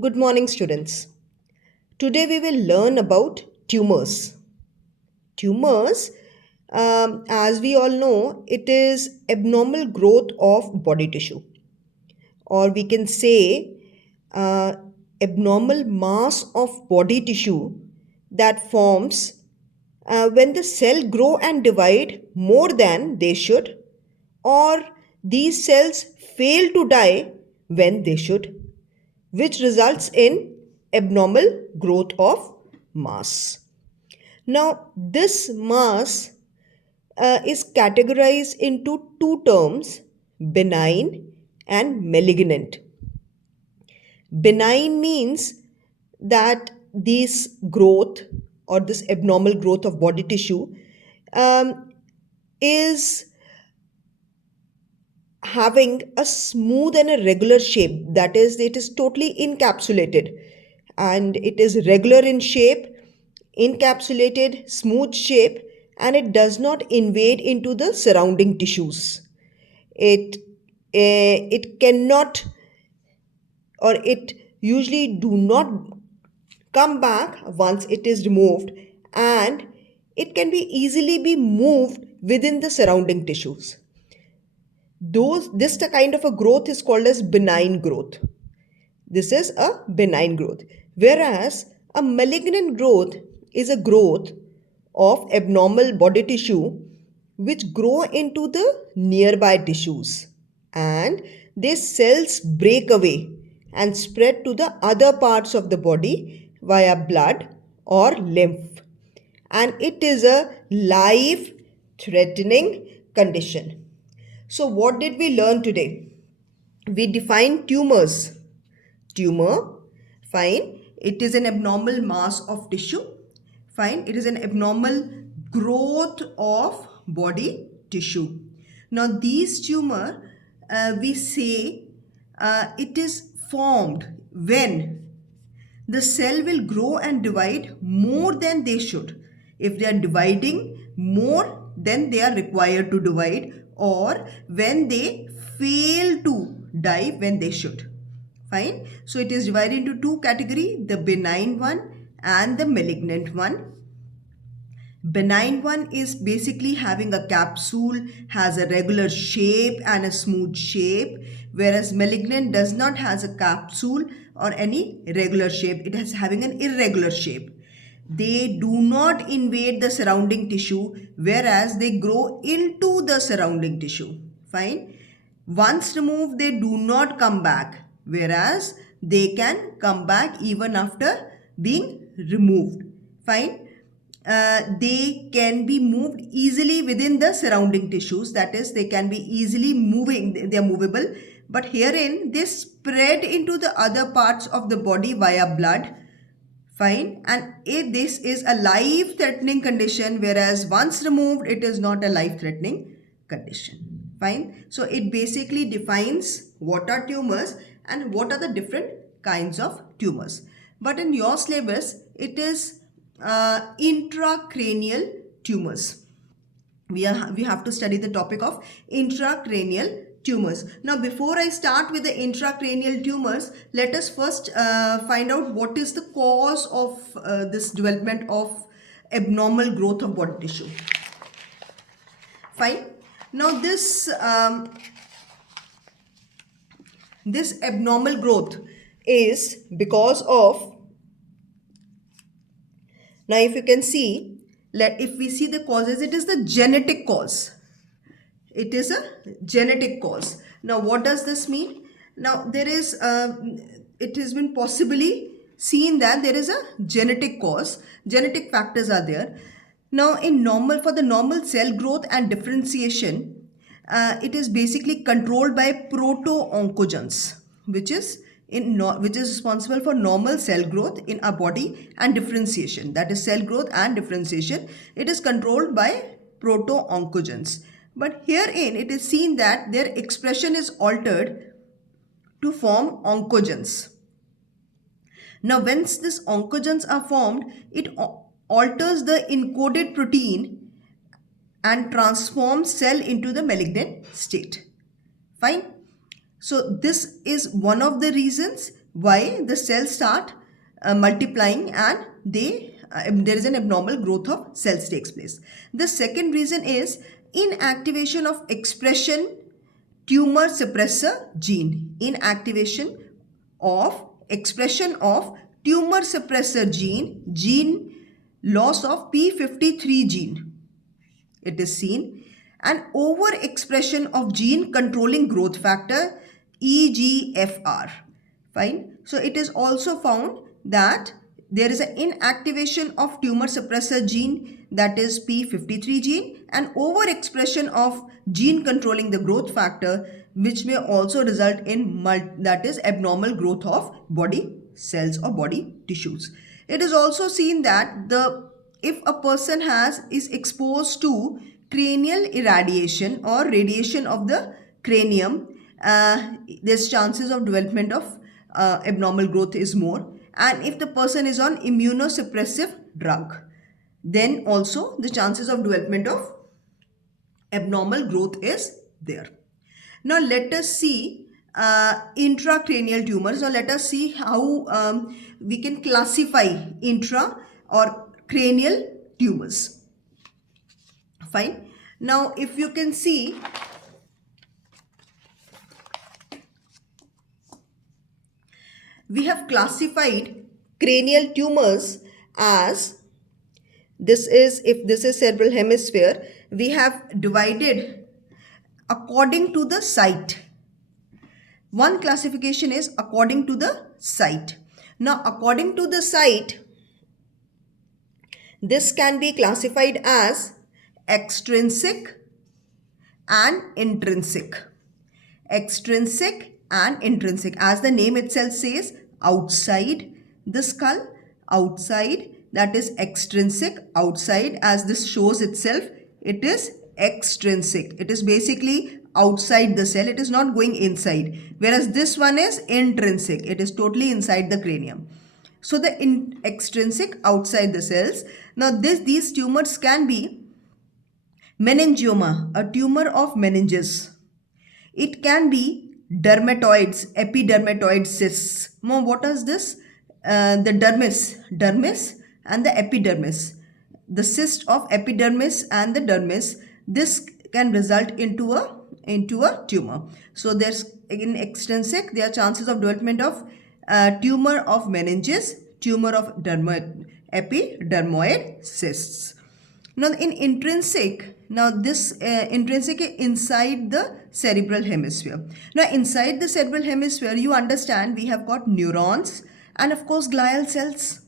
Good morning, students. Today we will learn about tumors. Tumors, as we all know, it is abnormal growth of body tissue, or we can say uh, abnormal mass of body tissue that forms when the cell grow and divide more than they should, or these cells fail to die when they should, which results in abnormal growth of mass. Now, this mass is categorized into two terms, benign and malignant. Benign means that this growth or this abnormal growth of body tissue um, is having a smooth and a regular shape. That is, it is totally encapsulated and it is regular in shape, encapsulated, smooth shape, and it does not invade into the surrounding tissues. It cannot, or it usually do not come back once it is removed, and it can be easily be moved within the surrounding tissues. This the kind of a growth is called as benign growth. This is a benign growth, whereas a malignant growth is a growth of abnormal body tissue which grow into the nearby tissues, and these cells break away and spread to the other parts of the body via blood or lymph, and it is a life threatening condition. So, what did we learn today? We defined tumors. Tumor, fine, it is an abnormal mass of tissue. Fine, it is an abnormal growth of body tissue. Now, these tumor, we say it is formed when the cell will grow and divide more than they should. If they are dividing more than they are required to divide, or when they fail to die when they should. Fine. So it is divided into two categories, the benign one and the malignant one. Benign one is basically having a capsule, has a regular shape and a smooth shape, whereas malignant does not has a capsule or any regular shape. It is having an irregular shape. They do not invade the surrounding tissue, whereas they grow into the surrounding tissue. Fine. Once removed, they do not come back, whereas they can come back even after being removed. Fine. They can be moved easily within the surrounding tissues. That is, they can be easily moving, they are movable. But herein, they spread into the other parts of the body via blood. Fine. And if this is a life-threatening condition, whereas once removed, it is not a life-threatening condition. Fine. So it basically defines what are tumors and what are the different kinds of tumors. But in your syllabus, it is intracranial tumors. We have to study the topic of intracranial tumors. Now, before I start with the intracranial tumors, let us first find out what is the cause of this development of abnormal growth of body tissue. Fine. Now, this abnormal growth is because of, now if you can see, if we see the causes, it is the genetic cause. It is a genetic cause. Now, what does this mean? Now, it has been possibly seen that there is a genetic cause. Genetic factors are there. Now, for the normal cell growth and differentiation, it is basically controlled by proto-oncogenes, which is responsible for normal cell growth in our body and differentiation. That is, cell growth and differentiation. It is controlled by proto-oncogenes. But herein it is seen that their expression is altered to form oncogenes. Now, once these oncogenes are formed, it alters the encoded protein and transforms cell into the malignant state. Fine. So this is one of the reasons why the cells start multiplying and there is an abnormal growth of cells takes place. The second reason is inactivation of expression tumor suppressor gene. Inactivation of expression of tumor suppressor gene loss of P53 gene. It is seen. And overexpression of gene controlling growth factor EGFR. Fine. So it is also found that there is an inactivation of tumor suppressor gene, that is P53 gene, and overexpression of gene controlling the growth factor, which may also result in that is abnormal growth of body cells or body tissues. It is also seen that if a person is exposed to cranial irradiation or radiation of the cranium, there's chances of development of abnormal growth is more. And if the person is on immunosuppressive drug, then also the chances of development of abnormal growth is there. Now let us see intracranial tumors. Now let us see how we can classify intra or cranial tumors. Fine. Now if you can see, we have classified cranial tumors as, if this is cerebral hemisphere, we have divided according to the site. One classification is according to the site. Now according to the site, this can be classified as extrinsic and intrinsic. Extrinsic and intrinsic, as the name itself says, outside the skull, outside, that is extrinsic, outside, as this shows itself, it is extrinsic. It is basically outside the cell, it is not going inside, whereas this one is intrinsic, it is totally inside the cranium. So the extrinsic, outside the cells. Now these tumors can be meningioma, a tumor of meninges. It can be dermatoids, epidermatoid cysts. Now what is this? The dermis and the epidermis. The cyst of epidermis and the dermis, this can result into a tumor. So there's, in extrinsic, there are chances of development of tumor of meninges, tumor of epidermoid cysts. Now in intrinsic, this intrinsic is inside the cerebral hemisphere. Now inside the cerebral hemisphere, you understand we have got neurons and of course glial cells.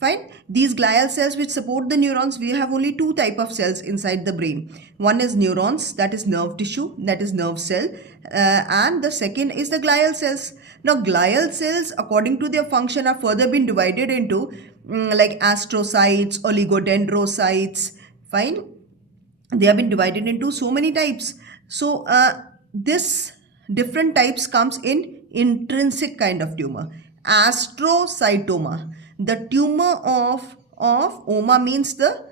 Fine. These glial cells which support the neurons, we have only two type of cells inside the brain. One is neurons, that is nerve tissue, that is nerve cell, and the second is the glial cells. Now glial cells, according to their function, are further been divided into like astrocytes, oligodendrocytes. Fine. They have been divided into so many types. So this different types comes in intrinsic kind of tumor. Astrocytoma, the tumor of oma means the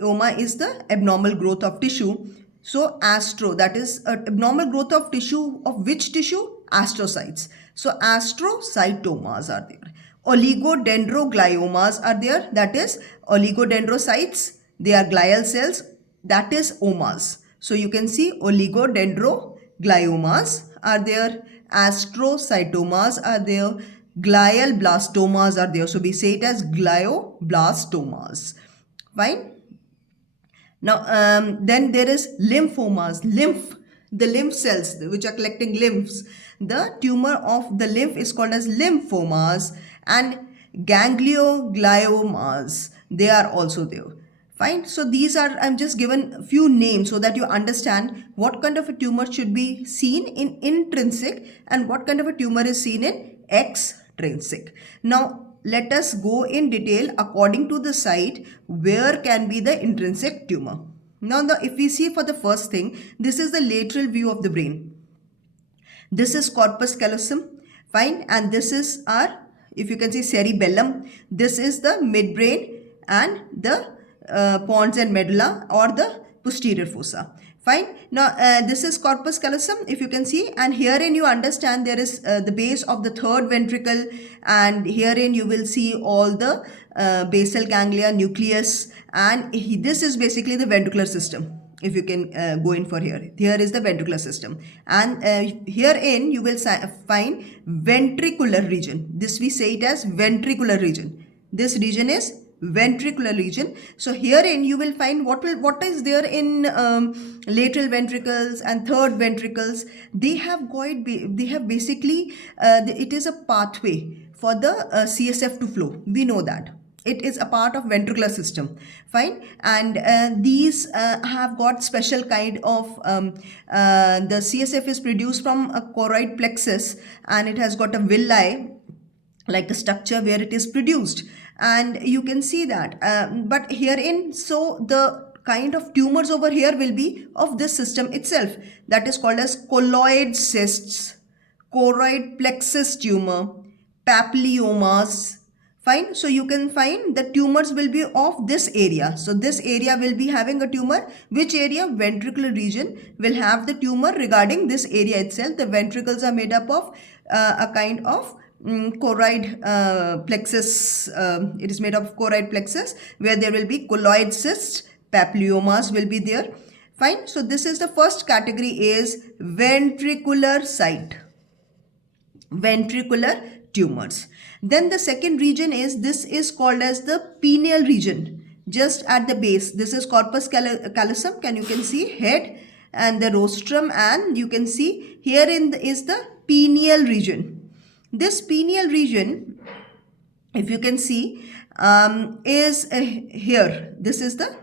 oma is the abnormal growth of tissue. So astro, that is abnormal growth of tissue, of which tissue? Astrocytes. So astrocytomas are there. Oligodendrogliomas are there, that is oligodendrocytes, they are glial cells, that is omas. So you can see oligodendrogliomas are there, astrocytomas are there, glioblastomas are there. So we say it as glioblastomas. Fine. Now then there is lymphomas, the lymph cells which are collecting lymphs. The tumor of the lymph is called as lymphomas, and gangliogliomas, they are also there. Fine. So these are, I'm just given a few names so that you understand what kind of a tumor should be seen in intrinsic and what kind of a tumor is seen in extrinsic. Now let us go in detail according to the site where can be the intrinsic tumor. Now if we see for the first thing, this is the lateral view of the brain. This is corpus callosum. Fine. And this is our, if you can see, cerebellum. This is the midbrain and the pons and medulla or the posterior fossa. Fine. Now this is corpus callosum, if you can see, and herein you understand there is the base of the third ventricle, and herein you will see all the basal ganglia, nucleus, and this is basically the ventricular system. If you can go in for here, here is the ventricular system, and herein you will find ventricular region. This we say it as ventricular region. This region is ventricular region. So herein you will find what is there in lateral ventricles and third ventricles. They have basically it is a pathway for the CSF to flow. We know that it is a part of ventricular system. Fine. And these have got special kind of the CSF is produced from a choroid plexus, and it has got a villi like a structure where it is produced, and you can see that but herein, so the kind of tumors over here will be of this system itself, that is called as colloid cysts, choroid plexus tumor, papillomas. Fine. So you can find the tumors will be of this area. So this area will be having a tumor. Which area? Ventricular region will have the tumor regarding this area itself. The ventricles are made up of a kind of choroid plexus. It is made up of choroid plexus, where there will be colloid cysts, papillomas will be there. Fine. So this is the first category, is ventricular site, ventricular tumors. Then the second region is, this is called as the pineal region, just at the base. This is corpus callosum, you can see head and the rostrum, and you can see herein is the pineal region. This pineal region, if you can see, is here. This is the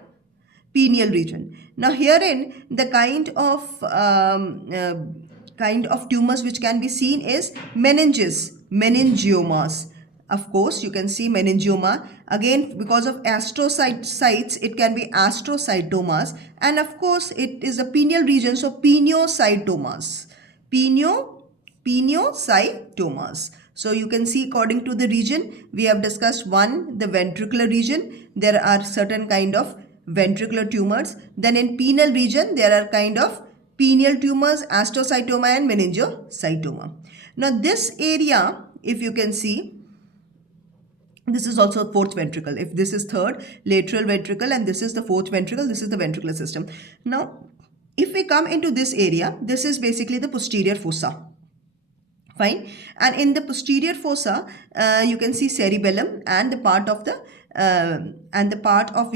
pineal region. Now herein the kind of tumors which can be seen is meningiomas. Of course, you can see meningioma. Again, because of astrocytes, it can be astrocytomas. And of course, it is a pineal region, so pineocytomas. Pineocytomas. So you can see according to the region, we have discussed one, the ventricular region. There are certain kind of ventricular tumors. Then in pineal region, there are kind of pineal tumors, astrocytoma and meningiocytoma. Now this area, if you can see, this is also fourth ventricle. If this is third lateral ventricle and this is the fourth ventricle, this is the ventricular system. Now, if we come into this area, this is basically the posterior fossa. Fine. And in the posterior fossa, you can see cerebellum and the part of the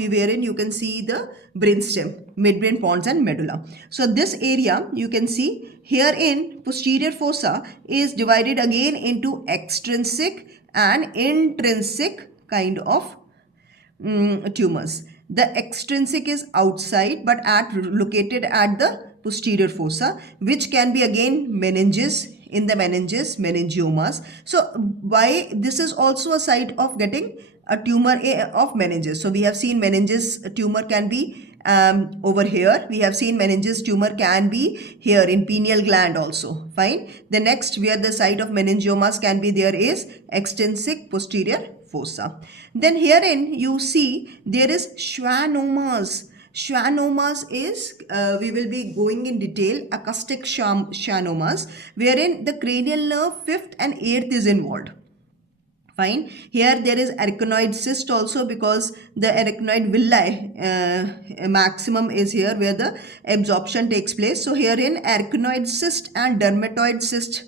wherein you can see the brainstem, midbrain, pons and medulla. So this area you can see here in posterior fossa is divided again into extrinsic and intrinsic kind of tumors. The extrinsic is outside but located at the posterior fossa, which can be again meninges, in the meninges, meningiomas. So why this is also a site of getting a tumor of meninges. So we have seen meninges tumor can be over here. We have seen meninges tumor can be here in pineal gland also. Fine. The next where the site of meningiomas can be there is extrinsic posterior fossa. Then herein you see there is schwannomas. Schwannomas is, we will be going in detail, acoustic schwannomas, wherein the cranial nerve 5th and 8th is involved. Fine. Here there is arachnoid cyst also, because the arachnoid villi maximum is here where the absorption takes place. So herein arachnoid cyst and dermatoid cyst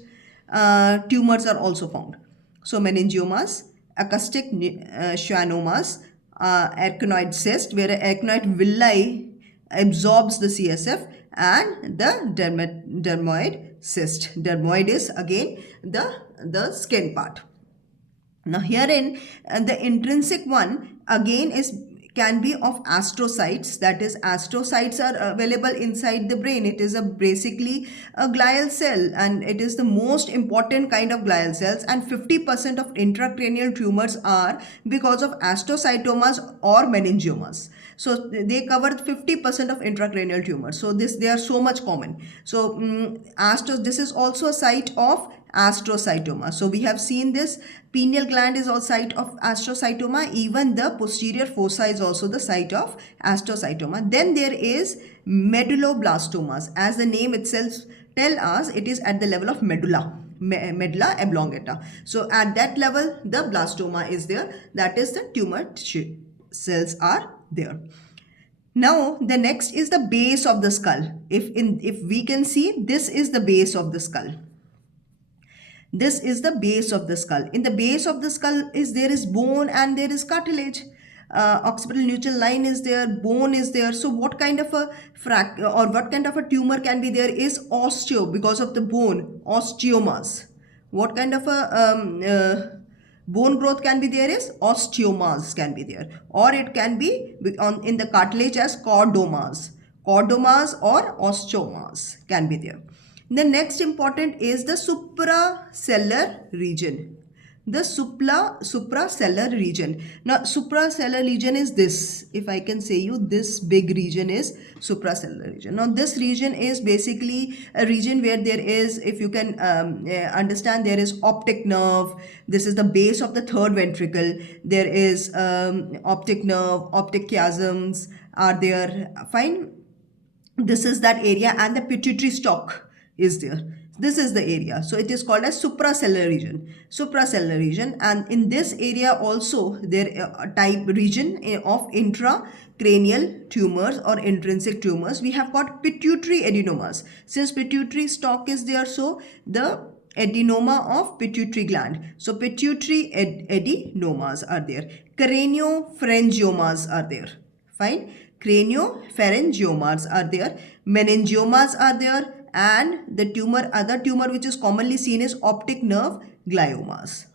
tumors are also found. So meningiomas, acoustic schwannomas, arachnoid cyst, where arachnoid villi absorbs the CSF, and the dermoid cyst. Dermoid is again the skin part. Now herein the intrinsic one again can be of astrocytes. That is, astrocytes are available inside the brain. It is basically a glial cell, and it is the most important kind of glial cells, and 50% of intracranial tumors are because of astrocytomas or meningiomas. So they cover 50% of intracranial tumors. So they are so much common. So this is also a site of astrocytoma. So we have seen this pineal gland is also site of astrocytoma. Even the posterior fossa is also the site of astrocytoma. Then there is medulloblastomas. As the name itself tell us, it is at the level of medulla oblongata. So at that level the blastoma is there, that is the tumor tissue cells are there. Now the next is the base of the skull. If we can see, this is the base of the skull. This is the base of the skull. In the base of the skull is there is bone and there is cartilage. Occipital neutral line is there, bone is there. So what kind of a what kind of a tumor can be there is osteo, because of the bone, osteomas. What kind of a bone growth can be there is osteomas can be there, or it can be in the cartilage as chordomas or osteomas can be there. The next important is the suprasellar region. The suprasellar region. Now suprasellar region is this. If I can say you, this big region is suprasellar region. Now this region is basically a region where there is, if you can understand, there is optic nerve. This is the base of the third ventricle. There is optic nerve, optic chiasms are there. Fine. This is that area, and the pituitary stalk is there. This is the area, so it is called as suprasellar region. And in this area also there a type region of intracranial tumors or intrinsic tumors. We have got pituitary adenomas. Since pituitary stalk is there, so the adenoma of pituitary gland, so pituitary adenomas are there. Craniopharyngiomas are there. Fine. Craniopharyngiomas are there. Meningiomas are there. And the other tumor which is commonly seen is optic nerve gliomas.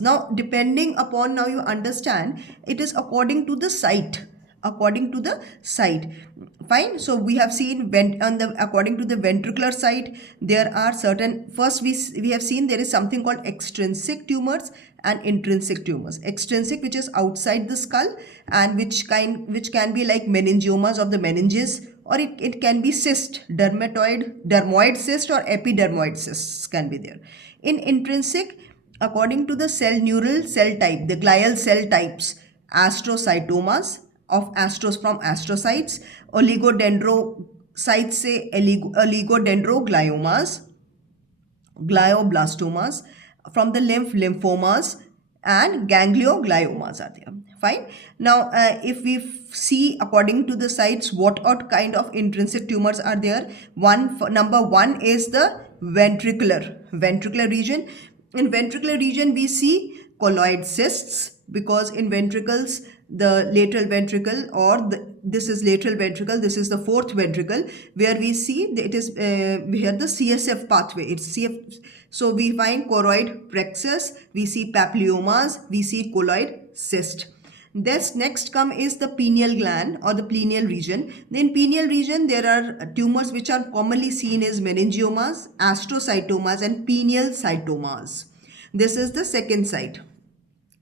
Now depending upon, now you understand, it is according to the site. Fine. So we have seen according to the ventricular site, there are certain, first we have seen there is something called extrinsic tumors and intrinsic tumors. Extrinsic, which is outside the skull, and which can be like meningiomas of the meninges, or it can be cyst, dermoid cyst or epidermoid cysts can be there. In intrinsic, according to the neural cell type, the glial cell types, astrocytomas of from astrocytes, oligodendrocytes say oligodendrogliomas, glioblastomas, from the lymphomas, and gangliogliomas are there. Fine. Now if we see according to the sites what kind of intrinsic tumors are there, number one is the ventricular region. In ventricular region we see colloid cysts, because in ventricles, the lateral ventricle, or this is lateral ventricle, this is the fourth ventricle, where we see it is here the CSF pathway, it's CF. So we find choroid plexus, we see papillomas, we see colloid cyst. This next come is the pineal gland or the pineal region. In pineal region there are tumors which are commonly seen as meningiomas, astrocytomas, and pineal cytomas. This is the second site.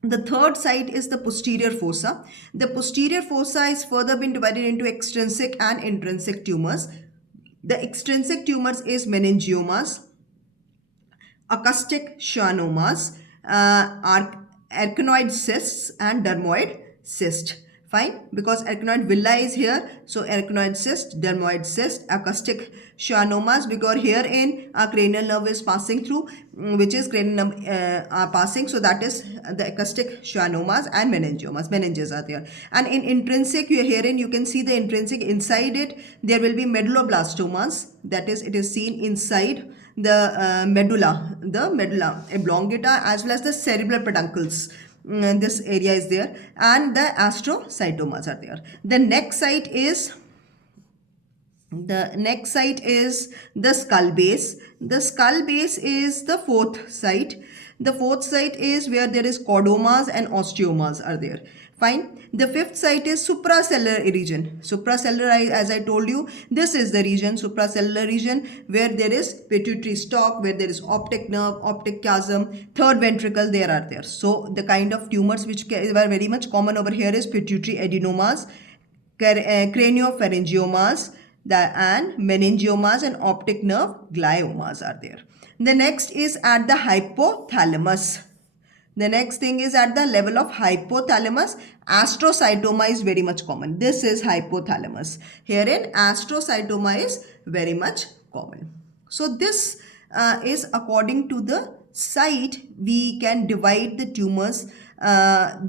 The third site is the posterior fossa. The posterior fossa is further been divided into extrinsic and intrinsic tumors. The extrinsic tumors is meningiomas, acoustic schwannomas, arachnoid cysts, and dermoid cyst. Fine, because arachnoid villi is here, so arachnoid cyst, dermoid cyst, acoustic schwannomas, because herein our cranial nerve is passing through, which is cranial nerve passing, so that is the acoustic schwannomas, and meninges are there. And in intrinsic, herein you can see the intrinsic, inside it there will be medulloblastomas, that is, it is seen inside the medulla oblongata, as well as the cerebral peduncles. This area is there, and the astrocytomas are there. The next site is the skull base. The skull base is the fourth site. The fourth site is where there is chordomas and osteomas are there. Fine. The fifth site is suprasellar region. Suprasellar, as I told you, this is the region, suprasellar region, where there is pituitary stalk, where there is optic nerve, optic chiasm, third ventricle, there are there. So the kind of tumors which were very much common over here is pituitary adenomas, craniopharyngiomas, and meningiomas, and optic nerve gliomas are there. The next is at the hypothalamus. The next thing is at the level of hypothalamus. Astrocytoma is very much common. This is hypothalamus. Herein astrocytoma is very much common. So this is according to the site we can divide the tumors of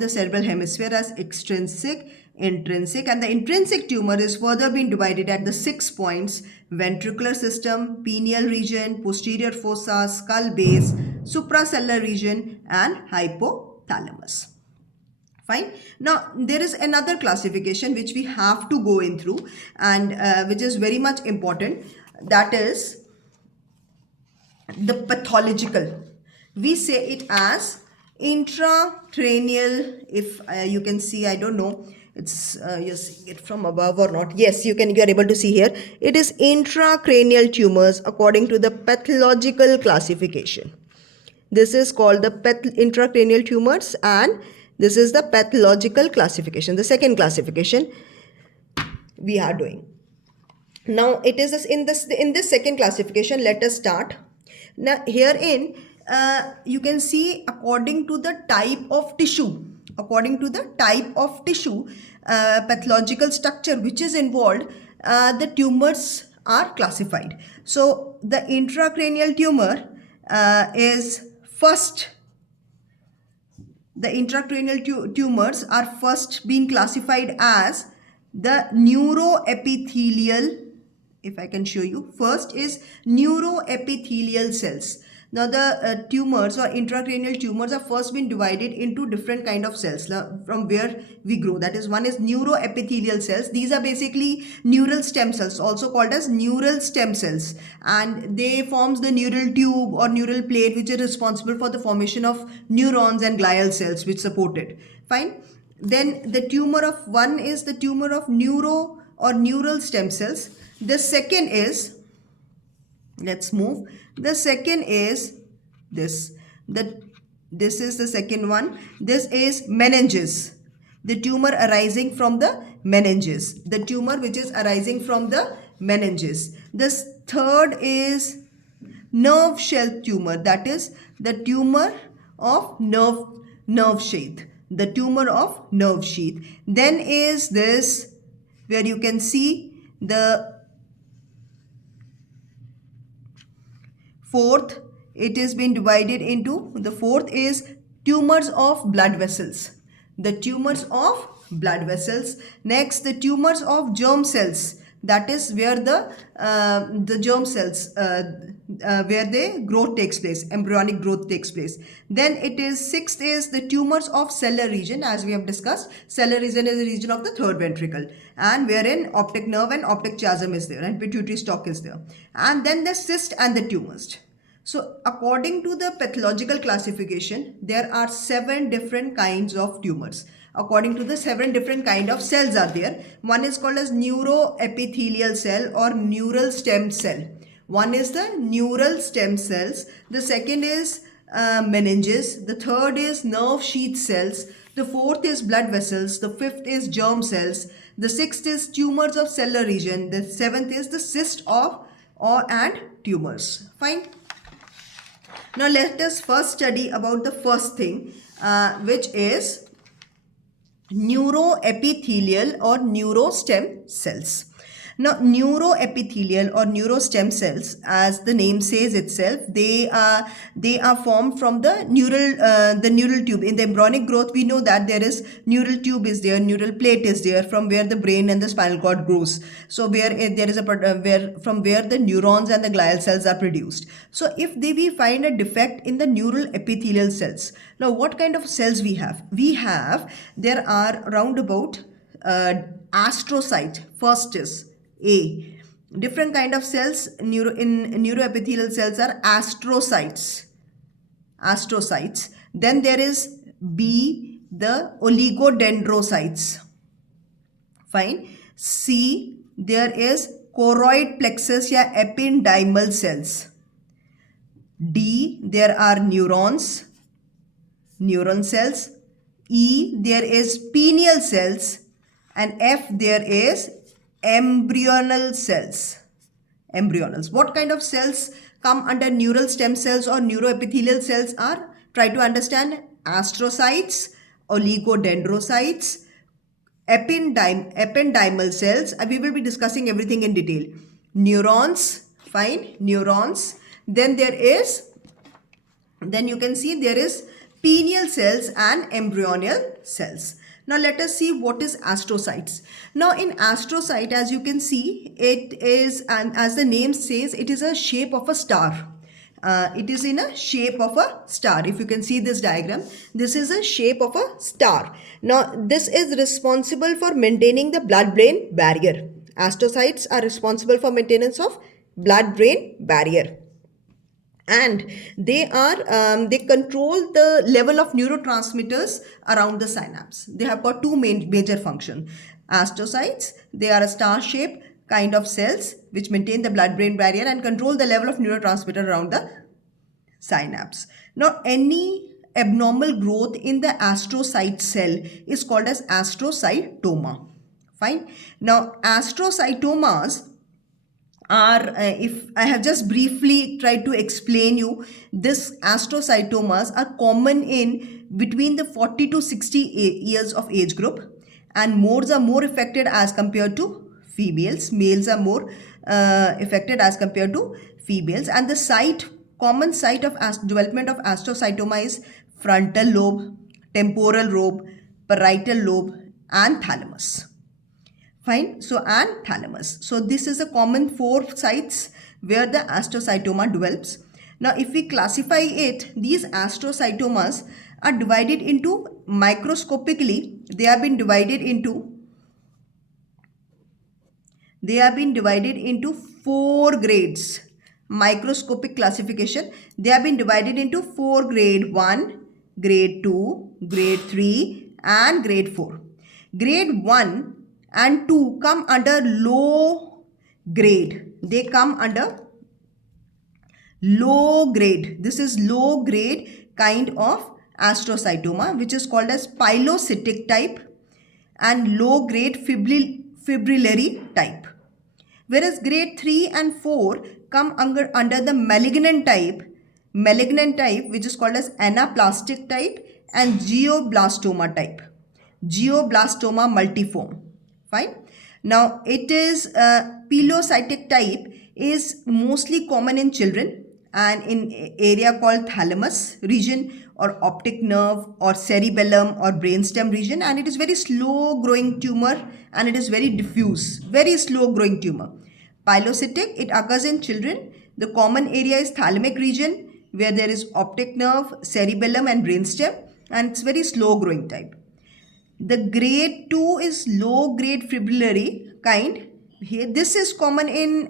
the cerebral hemisphere as extrinsic, intrinsic, and the intrinsic tumor is further being divided at the 6 points: ventricular system, pineal region, posterior fossa, skull base, suprasellar region, and hypothalamus. Fine. Now there is another classification which we have to go in through, and which is very much important, that is the pathological. We say it as intracranial. If you can see, I don't know, it's you're seeing it from above or not. Yes, you are able to see here. It is intracranial tumors according to the pathological classification. This is called the intracranial tumors, and this is the pathological classification, the second classification we are doing. Now it is in this second classification. Let us start. Now herein you can see according to the type of tissue, pathological structure which is involved, the tumors are classified. So the intracranial tumor is first. The intracranial tumors are first being classified as the neuroepithelial. If I can show you, first is neuroepithelial cells. Now the tumors or intracranial tumors are first been divided into different kind of cells from where we grow. That is, one is neuroepithelial cells. These are basically neural stem cells, also called as neural stem cells, and they forms the neural tube or neural plate which is responsible for the formation of neurons and glial cells which support it. Fine. Then the tumor of one is the tumor of neuro or neural stem cells. The second is, let's move. The second is this. This is the second one. This is meninges. The tumor arising from the meninges. The tumor which is arising from the meninges. This third is nerve sheath tumor. That is the tumor of nerve sheath. The tumor of nerve sheath. Then is this, where you can see the fourth. It is been divided into, the fourth is tumors of blood vessels. The tumors of blood vessels. Next, the tumors of germ cells. That is where the germ cells, where the growth takes place, embryonic growth takes place. Then it is sixth is the tumors of cellular region. As we have discussed, cellular region is the region of the third ventricle, and wherein optic nerve and optic chiasm is there and pituitary stalk is there. And then the cyst and the tumors. So according to the pathological classification, there are 7 different kinds of tumors. According to the 7 different kind of cells are there. One is called as neuroepithelial cell or neural stem cell. One is the neural stem cells. The second is meninges. The third is nerve sheath cells. The fourth is blood vessels. The fifth is germ cells. The sixth is tumors of cellular region. The seventh is the cyst of and tumors. Fine. Now let us first study about the first thing, which is neuroepithelial or neurostem cells. Now neuroepithelial or neurostem cells, as the name says itself, they are formed from the neural tube. In the embryonic growth, we know that there is neural tube is there, neural plate is there, from where the brain and the spinal cord grows. So where there is from where the neurons and the glial cells are produced. So if we find a defect in the neural epithelial cells, now what kind of cells we have? There are around about astrocyte. First is A. Different kind of cells in neuroepithelial cells are astrocytes. Then there is B, the oligodendrocytes. Fine. C, there is choroid plexus या ependymal cells. D, there are neuron cells. E, there is pineal cells. And F, there is embryonal cells. embryonals. What kind of cells come under neural stem cells or neuroepithelial cells are? Try to understand: astrocytes, oligodendrocytes, ependymal cells. We will be discussing everything in detail. Neurons, fine, neurons. Then you can see there is pineal cells and embryonal cells. Now let us see what is astrocytes. Now in astrocyte, as you can see, it is, and as the name says, it is a shape of a star. It is in a shape of a star. If you can see this diagram, this is a shape of a star. Now this is responsible for maintaining the blood-brain barrier. Astrocytes are responsible for maintenance of blood-brain barrier, and they control the level of neurotransmitters around the synapse. They have got two major functions. Astrocytes, they are a star-shaped kind of cells which maintain the blood-brain barrier and control the level of neurotransmitter around the synapse. Now, any abnormal growth in the astrocyte cell is called as astrocytoma. Fine. Now, astrocytomas are, if I have just briefly tried to explain you, this astrocytomas are common in between the 40 to 60 years of age group, and males are more affected as compared to females. Males are more affected as compared to females, and the common site of development of astrocytoma is frontal lobe, temporal lobe, parietal lobe, and thalamus. Fine. So, and thalamus. So, this is a common 4 sites where the astrocytoma develops. Now, if we classify it, these astrocytomas are divided into, microscopically, they have been divided into 4 grades. Microscopic classification, they have been divided into 4 grade 1, grade 2, grade 3, and grade 4. Grade 1 and 2 come under low grade. They come under low grade. This is low grade kind of astrocytoma, which is called as pilocytic type, and low grade fibrillary type. Whereas grade 3 and 4 come under the malignant type, which is called as anaplastic type and glioblastoma type. Glioblastoma multiforme. Fine. Now it is pilocytic type is mostly common in children and in area called thalamus region or optic nerve or cerebellum or brainstem region, and it is very slow growing tumor and it is very diffuse, very slow growing tumor. Pilocytic, it occurs in children. The common area is thalamic region where there is optic nerve, cerebellum and brainstem, and it's very slow growing type. The grade 2 is low grade fibrillary kind. Here, this is common in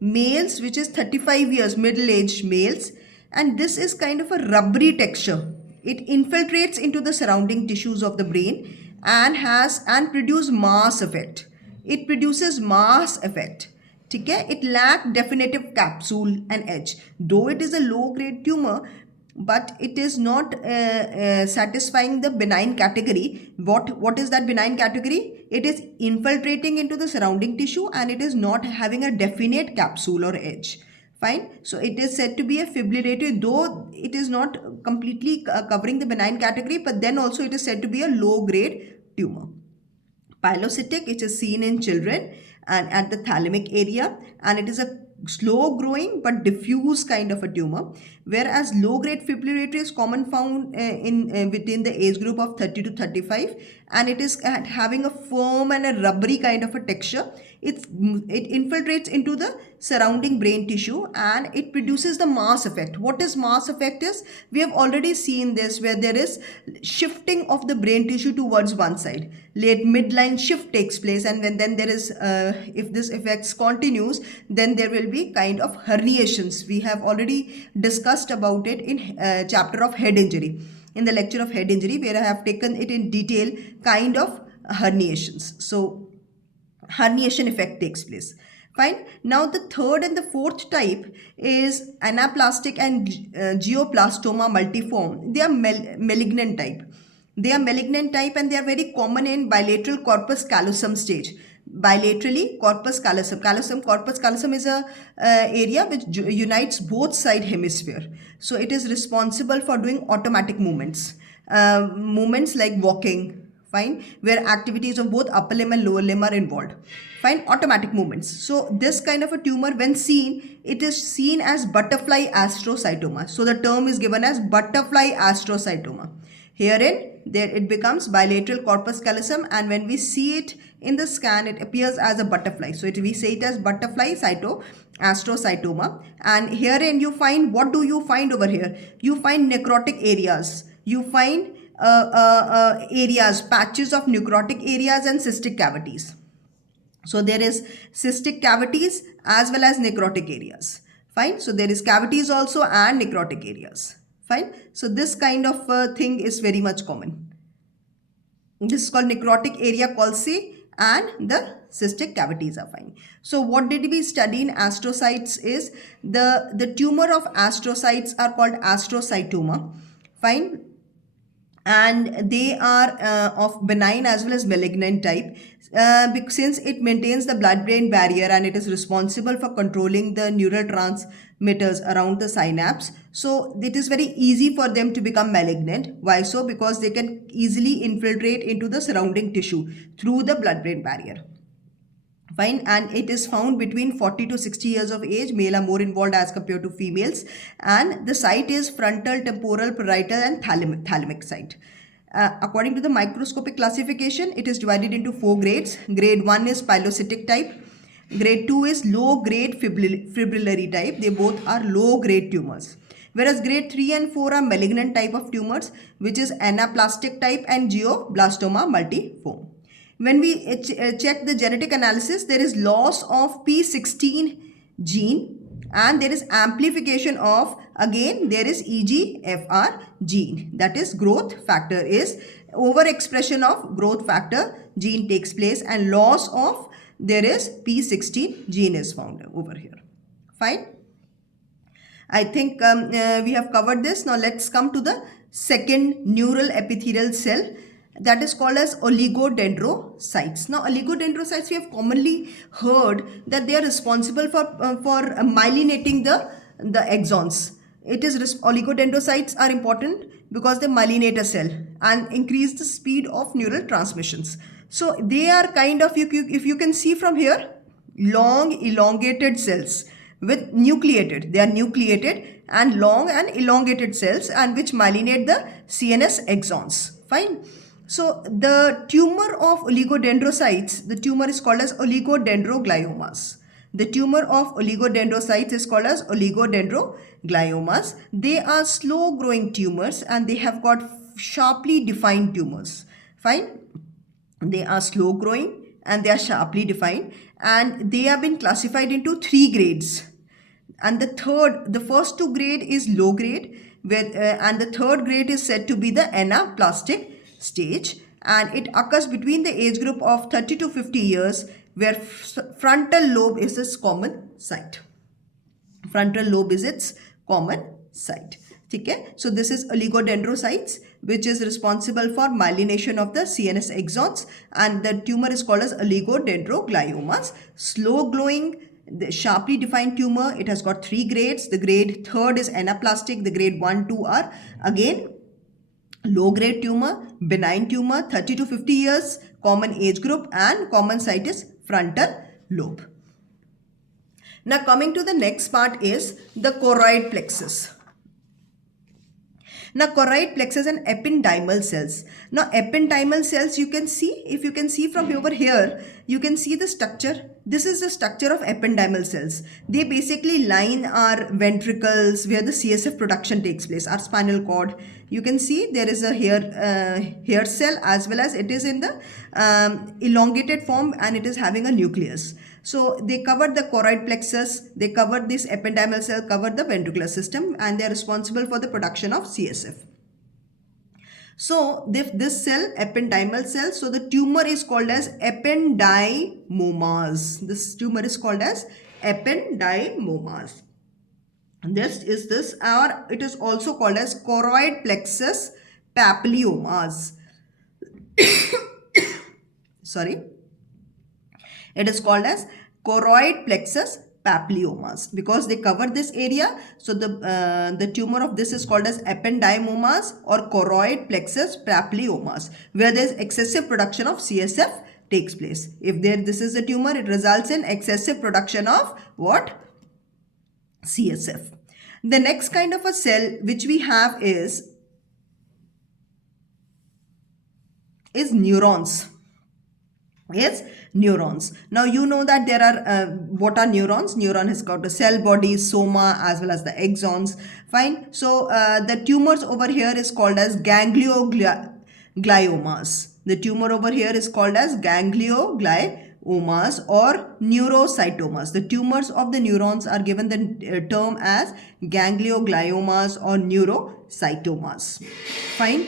males, which is 35 years, middle-aged males, and this is kind of a rubbery texture. It infiltrates into the surrounding tissues of the brain and produce mass effect. It produces mass effect. Okay? It lacks definitive capsule and edge. Though it is a low-grade tumor, but it is not satisfying the benign category. What is that benign category? It is infiltrating into the surrounding tissue and it is not having a definite capsule or edge. Fine. So it is said to be a fibrillatory, though it is not completely covering the benign category, but then also it is said to be a low-grade tumor. Pilocytic, it is seen in children and at the thalamic area, and it is a slow growing but diffuse kind of a tumor, whereas low grade fibrillatory is common found within the age group of 30 to 35, and it is having a firm and a rubbery kind of a texture. It infiltrates into the surrounding brain tissue and it produces the mass effect. What is mass effect is? We have already seen this where there is shifting of the brain tissue towards one side. Late midline shift takes place, and then there is, if this effect continues, then there will be kind of herniations. We have already discussed about it in chapter of head injury, in the lecture of head injury, where I have taken it in detail, kind of herniations. So herniation effect takes place. Fine. Now the third and the fourth type is anaplastic and glioblastoma multiforme. They are malignant type. They are malignant type and they are very common in bilateral corpus callosum stage. Bilaterally, corpus callosum. Corpus callosum is a area which unites both side hemisphere. So it is responsible for doing automatic movements, movements like walking, fine, where activities of both upper limb and lower limb are involved. Fine, automatic movements. So this kind of a tumor, when seen, it is seen as butterfly astrocytoma. So the term is given as butterfly astrocytoma. Herein, there it becomes bilateral corpus callosum, and when we see it in the scan, it appears as a butterfly. So we say it as butterfly astrocytoma. And herein you find, what do you find over here? You find necrotic areas. You find areas, patches of necrotic areas and cystic cavities. So there is cystic cavities as well as necrotic areas. Fine. So there is cavities also and necrotic areas. Fine. So this kind of thing is very much common. This is called necrotic area colci, and the cystic cavities are fine. So what did we study in astrocytes is the tumor of astrocytes are called astrocytoma. Fine. And they are of benign as well as malignant type, since it maintains the blood-brain barrier and it is responsible for controlling the neural transmitters around the synapse. So it is very easy for them to become malignant. Why so? Because they can easily infiltrate into the surrounding tissue through the blood-brain barrier. Fine. And it is found between 40 to 60 years of age. Male are more involved as compared to females, and the site is frontal, temporal, parietal and thalamic site. According to the microscopic classification, it is divided into 4 grades. Grade 1 is pilocytic type. Grade 2 is low grade fibrillary type. They both are low grade tumors. Whereas grade 3 and 4 are malignant type of tumors, which is anaplastic type and glioblastoma multiforme. When we check the genetic analysis, there is loss of P16 gene, and there is amplification of, again, there is EGFR gene. That is, growth factor is overexpression of growth factor gene takes place, and loss of, there is P16 gene is found over here. Fine. I think we have covered this. Now let's come to the second neural epithelial cell, that is called as oligodendrocytes. Now oligodendrocytes, we have commonly heard that they are responsible for myelinating the axons. Oligodendrocytes are important because they myelinate a cell and increase the speed of neural transmissions. So they are kind of, if you can see from here, long elongated cells with nucleated. They are nucleated and long and elongated cells, and which myelinate the CNS axons. Fine. So the tumor of oligodendrocytes, the tumor is called as oligodendrogliomas. The tumor of oligodendrocytes is called as oligodendrogliomas. They are slow growing tumors and they have got sharply defined tumors. Fine. They are slow growing and they are sharply defined, and they have been classified into 3 grades. And the first 2 grade is low grade, and the third grade is said to be the anaplastic stage, and it occurs between the age group of 30 to 50 years, where frontal lobe is its common site. Frontal lobe is its common site. Okay? So this is oligodendrocytes, which is responsible for myelination of the CNS axons, and the tumor is called as oligodendrogliomas. Slow growing, the sharply defined tumor. It has got 3 grades. The grade 3rd is anaplastic. The grade 1, 2 are again low grade tumor, benign tumor, 30 to 50 years, common age group, and common site is frontal lobe. Now coming to the next part is the choroid plexus. Now choroid plexus and ependymal cells. Now ependymal cells, you can see, if you can see from over here, you can see the structure. This is the structure of ependymal cells. They basically line our ventricles where the CSF production takes place, our spinal cord. You can see there is a hair cell, as well as it is in the elongated form, and it is having a nucleus. So they cover the choroid plexus, they cover this ependymal cell, cover the ventricular system, and they are responsible for the production of CSF. So this cell, ependymal cell, so the tumor is called as ependymomas. This tumor is called as ependymomas. Or it is also called as choroid plexus papillomas. Sorry. It is called as choroid plexus papillomas because they cover this area. So the tumor of this is called as ependymomas or choroid plexus papillomas, where there is excessive production of CSF takes place. If this is a tumor, it results in excessive production of what? CSF. The next kind of a cell which we have is neurons. Yes, neurons. Now you know that there are what are neurons? Neuron has got the cell body, soma, as well as the axons. Fine. So the tumors over here is called as gangliogliomas. The tumor over here is called as gangliogliomas or neurocytomas. The tumors of the neurons are given the term as gangliogliomas or neurocytomas. Fine.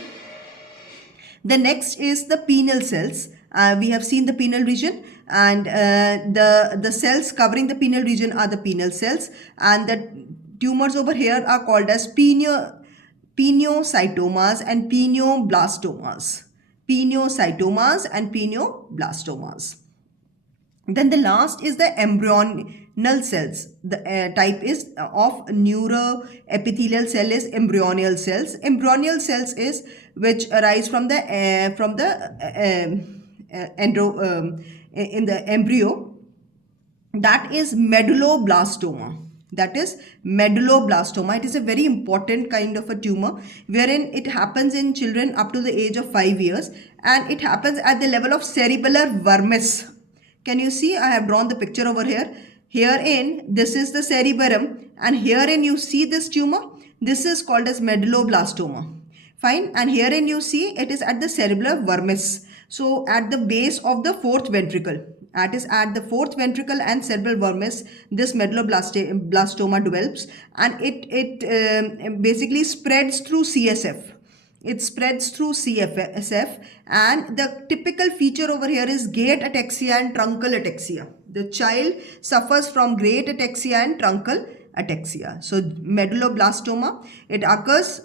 The next is the pineal cells. We have seen the pineal region, and the cells covering the pineal region are the pineal cells, and the tumors over here are called as pineocytomas and pineoblastomas. Pineocytomas and pineoblastomas. Then the last is the embryonal cells. The type is of neuroepithelial cell is embryonal cells. Embryonal cells is which arise from the in the embryo. That is medulloblastoma. That is medulloblastoma. It is a very important kind of a tumor wherein it happens in children up to the age of 5 years, and it happens at the level of cerebellar vermis. Can you see? I have drawn the picture over here. Herein, this is the cerebellum, and herein you see this tumor. This is called as medulloblastoma. Fine. And herein you see it is at the cerebellar vermis. So at the base of the fourth ventricle. That is at the fourth ventricle and cerebral vermis, this medulloblastoma develops, and it basically spreads through CSF. It spreads through CSF, and the typical feature over here is gait ataxia and truncal ataxia. The child suffers from gait ataxia and truncal ataxia. So medulloblastoma, it occurs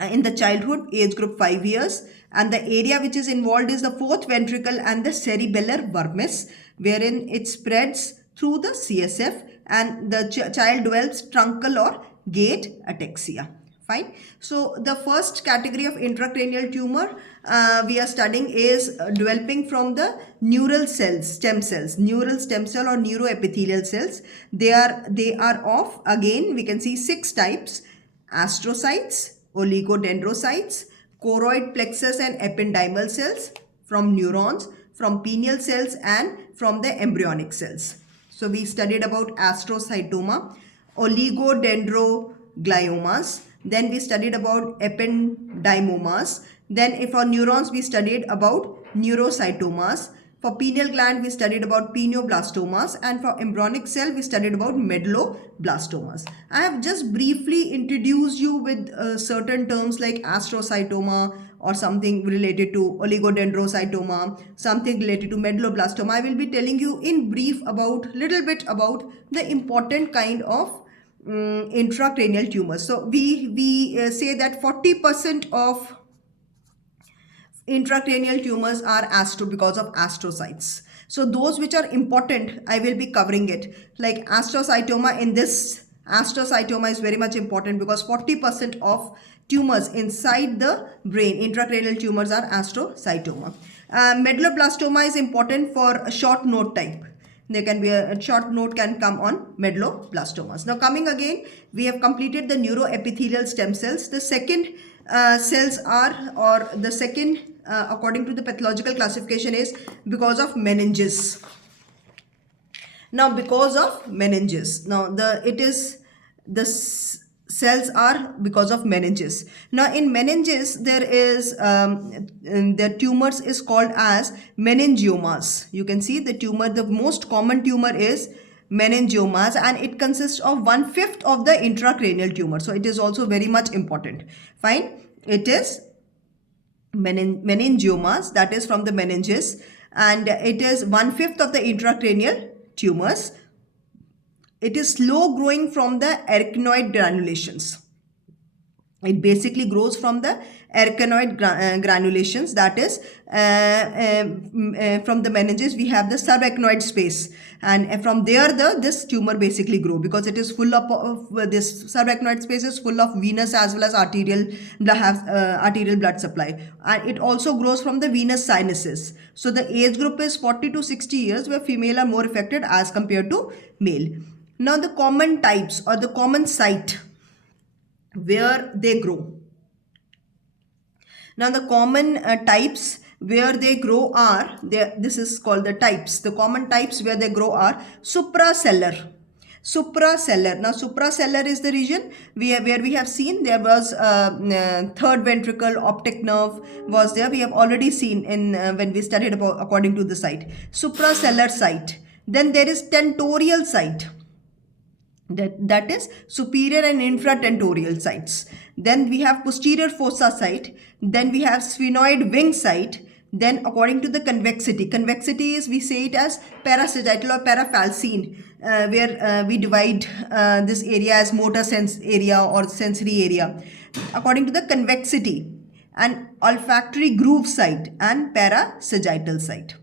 in the childhood, age group 5 years, and the area which is involved is the fourth ventricle and the cerebellar vermis, wherein it spreads through the CSF, and the child develops truncal or gait ataxia. Fine. So the first category of intracranial tumor we are studying is developing from the neural cells, stem cells, neural stem cell or neuroepithelial cells. They are of, again we can see 6 types: astrocytes, oligodendrocytes, choroid plexus and ependymal cells, from neurons, from pineal cells, and from the embryonic cells. So we studied about astrocytoma, oligodendrogliomas, then we studied about ependymomas, then for neurons we studied about neurocytomas, for pineal gland we studied about pineoblastomas, and for embryonic cell we studied about medulloblastomas. I have just briefly introduced you with certain terms like astrocytoma or something related to oligodendrocytoma, something related to medulloblastoma. I will be telling you in brief about little bit about the important kind of intracranial tumors. So we say that 40% of intracranial tumors are because of astrocytes. So those which are important, I will be covering it. Like astrocytoma, in this astrocytoma is very much important because 40% of tumors inside the brain, intracranial tumors, are astrocytoma. Medulloblastoma is important for a short note type. There can be a short note can come on medulloblastomas. Now coming again, we have completed the neuroepithelial stem cells. The second cells are, or the second according to the pathological classification, is because of meninges. Now because of meninges, now the cells are because of meninges. Now in meninges there is the tumors is called as meningiomas. You can see the tumor, the most common tumor is meningiomas, and it consists of 1/5 of the intracranial tumor. So it is also very much important. Fine. It is meningiomas, that is from the meninges, and it is 1/5 of the intracranial tumors. It is slow growing from the arachnoid granulations. It basically grows from the arachnoid granulations, that is, from the meninges we have the subarachnoid space, and from there this tumor basically grow, because it is full of this subarachnoid space is full of venous as well as arterial blood supply, and it also grows from the venous sinuses. So the age group is 40 to 60 years, where female are more affected as compared to male. Now the common types or the common site where they grow. Now the common types where they grow are, this is called the types. The common types where they grow are suprasellar. Suprasellar. Now suprasellar is the region where we have seen there was third ventricle, optic nerve was there. We have already seen in when we studied about according to the site. Suprasellar site. Then there is tentorial site. That is superior and infratentorial sites. Then we have posterior fossa site. Then we have sphenoid wing site. Then according to the convexity is, we say it as parasagittal or parafalcine, where we divide this area as motor sense area or sensory area according to the convexity, and olfactory groove site and parasagittal site.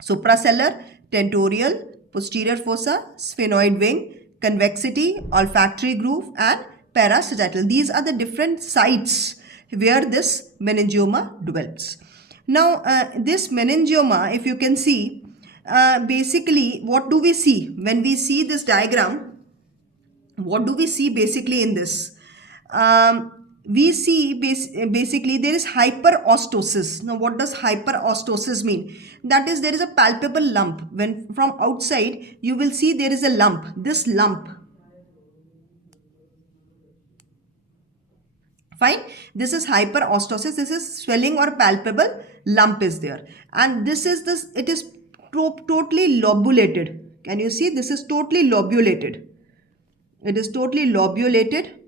Suprasellar, tentorial, posterior fossa, sphenoid wing, convexity, olfactory groove, and parasagittal. These are the different sites where this meningioma develops. Now, this meningioma, if you can see, basically what do we see? When we see this diagram, what do we see basically in this? We see basically there is hyperostosis. Now what does hyperostosis mean? That is, there is a palpable lump. When from outside you will see there is a lump. This lump, fine, this is hyperostosis. This is swelling or palpable lump is there, and this is it is totally lobulated. Can you see? This is totally lobulated. It is totally lobulated,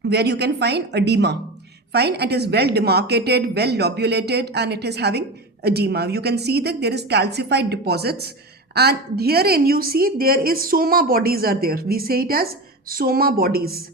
where you can find edema. Fine, it is well demarcated, well lobulated, and it is having edema. You can see that there is calcified deposits, and herein you see there is soma bodies are there. We say it as soma bodies.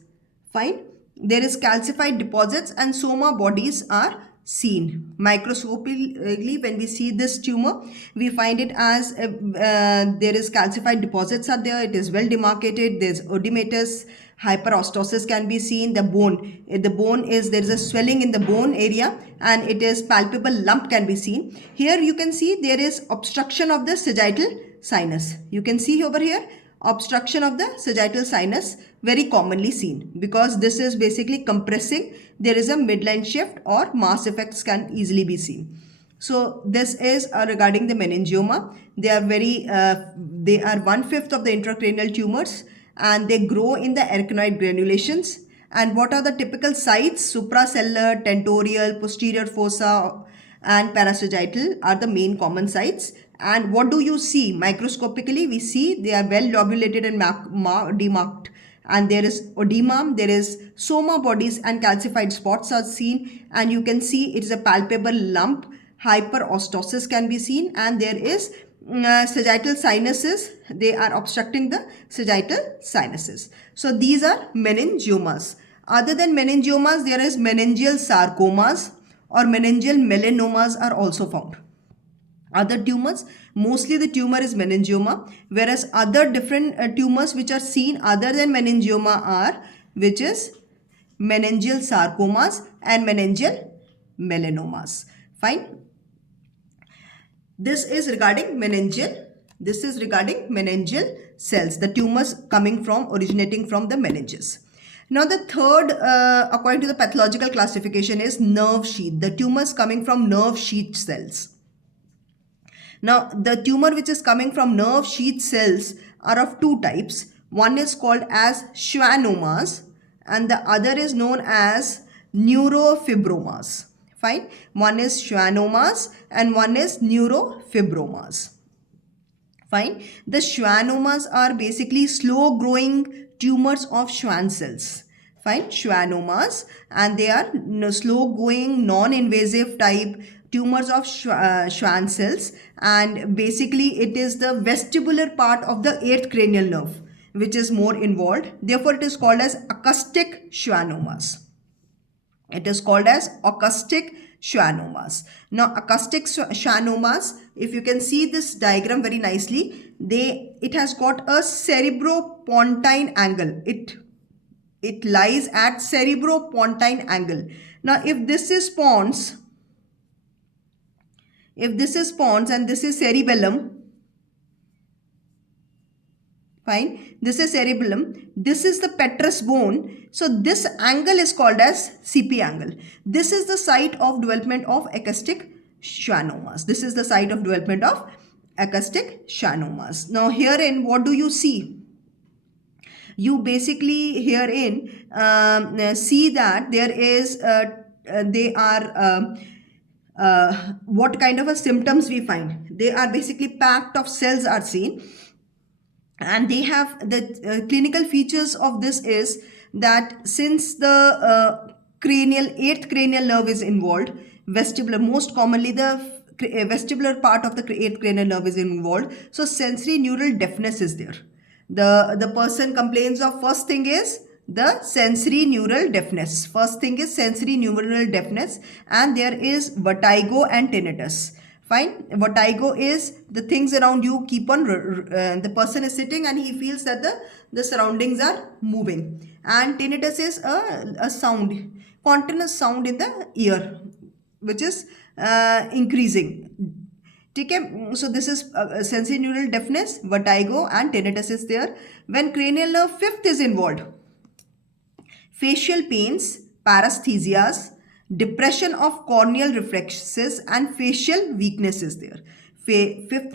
Fine, there is calcified deposits and soma bodies are seen. Microscopically, when we see this tumor, we find it as there is calcified deposits are there. It is well demarcated. There's edematous. Hyperostosis can be seen. The bone is, there is a swelling in the bone area, and it is palpable lump can be seen. Here you can see there is obstruction of the sagittal sinus. You can see over here obstruction of the sagittal sinus, very commonly seen, because this is basically compressing. There is a midline shift or mass effects can easily be seen. So this is regarding the meningioma. They are 1/5 of the intracranial tumors, and they grow in the arachnoid granulations. And what are the typical sites? Suprasellar, tentorial, posterior fossa, and parasagittal are the main common sites. And what do you see? Microscopically, we see they are well lobulated and demarked. And there is edema, there is soma bodies and calcified spots are seen. And you can see it is a palpable lump. Hyperostosis can be seen, and there is sagittal sinuses. They are obstructing the sagittal sinuses. So these are meningiomas. Other than meningiomas, there is meningeal sarcomas or meningeal melanomas are also found. Other tumors, mostly the tumor is meningioma, whereas other different tumors which are seen other than meningioma are, which is meningeal sarcomas and meningeal melanomas. Fine. This is regarding meningeal. This is regarding meningeal cells, the tumors originating from the meninges. Now the third, according to the pathological classification, is nerve sheath. The tumors coming from nerve sheath cells. Now the tumor which is coming from nerve sheath cells are of two types. One is called as schwannomas and the other is known as neurofibromas. Fine. One is schwannomas and one is neurofibromas. Fine. The schwannomas are basically slow growing tumors of Schwann cells. Fine. Schwannomas, and they are slow growing non-invasive type tumors of Schwann cells, and basically it is the vestibular part of the 8th cranial nerve. which is more involved. Therefore, it is called as acoustic schwannomas. It is called as acoustic schwannomas. Now, acoustic schwannomas, if you can see this diagram very nicely, it has got a cerebropontine angle. It lies at cerebropontine angle. Now, if this is pons and this is cerebellum, fine, this is cerebellum, this is the petrous bone. So this angle is called as CP angle. This is the site of development of acoustic schwannomas. This is the site of development of acoustic schwannomas. Now herein, what do you see? You basically herein see that there is what kind of a symptoms we find. They are basically packed of cells are seen, and they have the clinical features of this is that since the eighth cranial nerve is involved, vestibular, most commonly the vestibular part of the eighth cranial nerve is involved, so sensory neural deafness is there. The person complains of first thing is the sensory neural deafness. First thing is sensory neural deafness, and there is vertigo and tinnitus. Fine. Vertigo is the things around you keep on, the person is sitting and he feels that the surroundings are moving. And tinnitus is a sound, continuous sound in the ear, which is increasing. Okay, so this is sensory neural deafness, vertigo and tinnitus is there. When cranial nerve fifth is involved, facial pains, paresthesias, depression of corneal reflexes and facial weakness is there. Fifth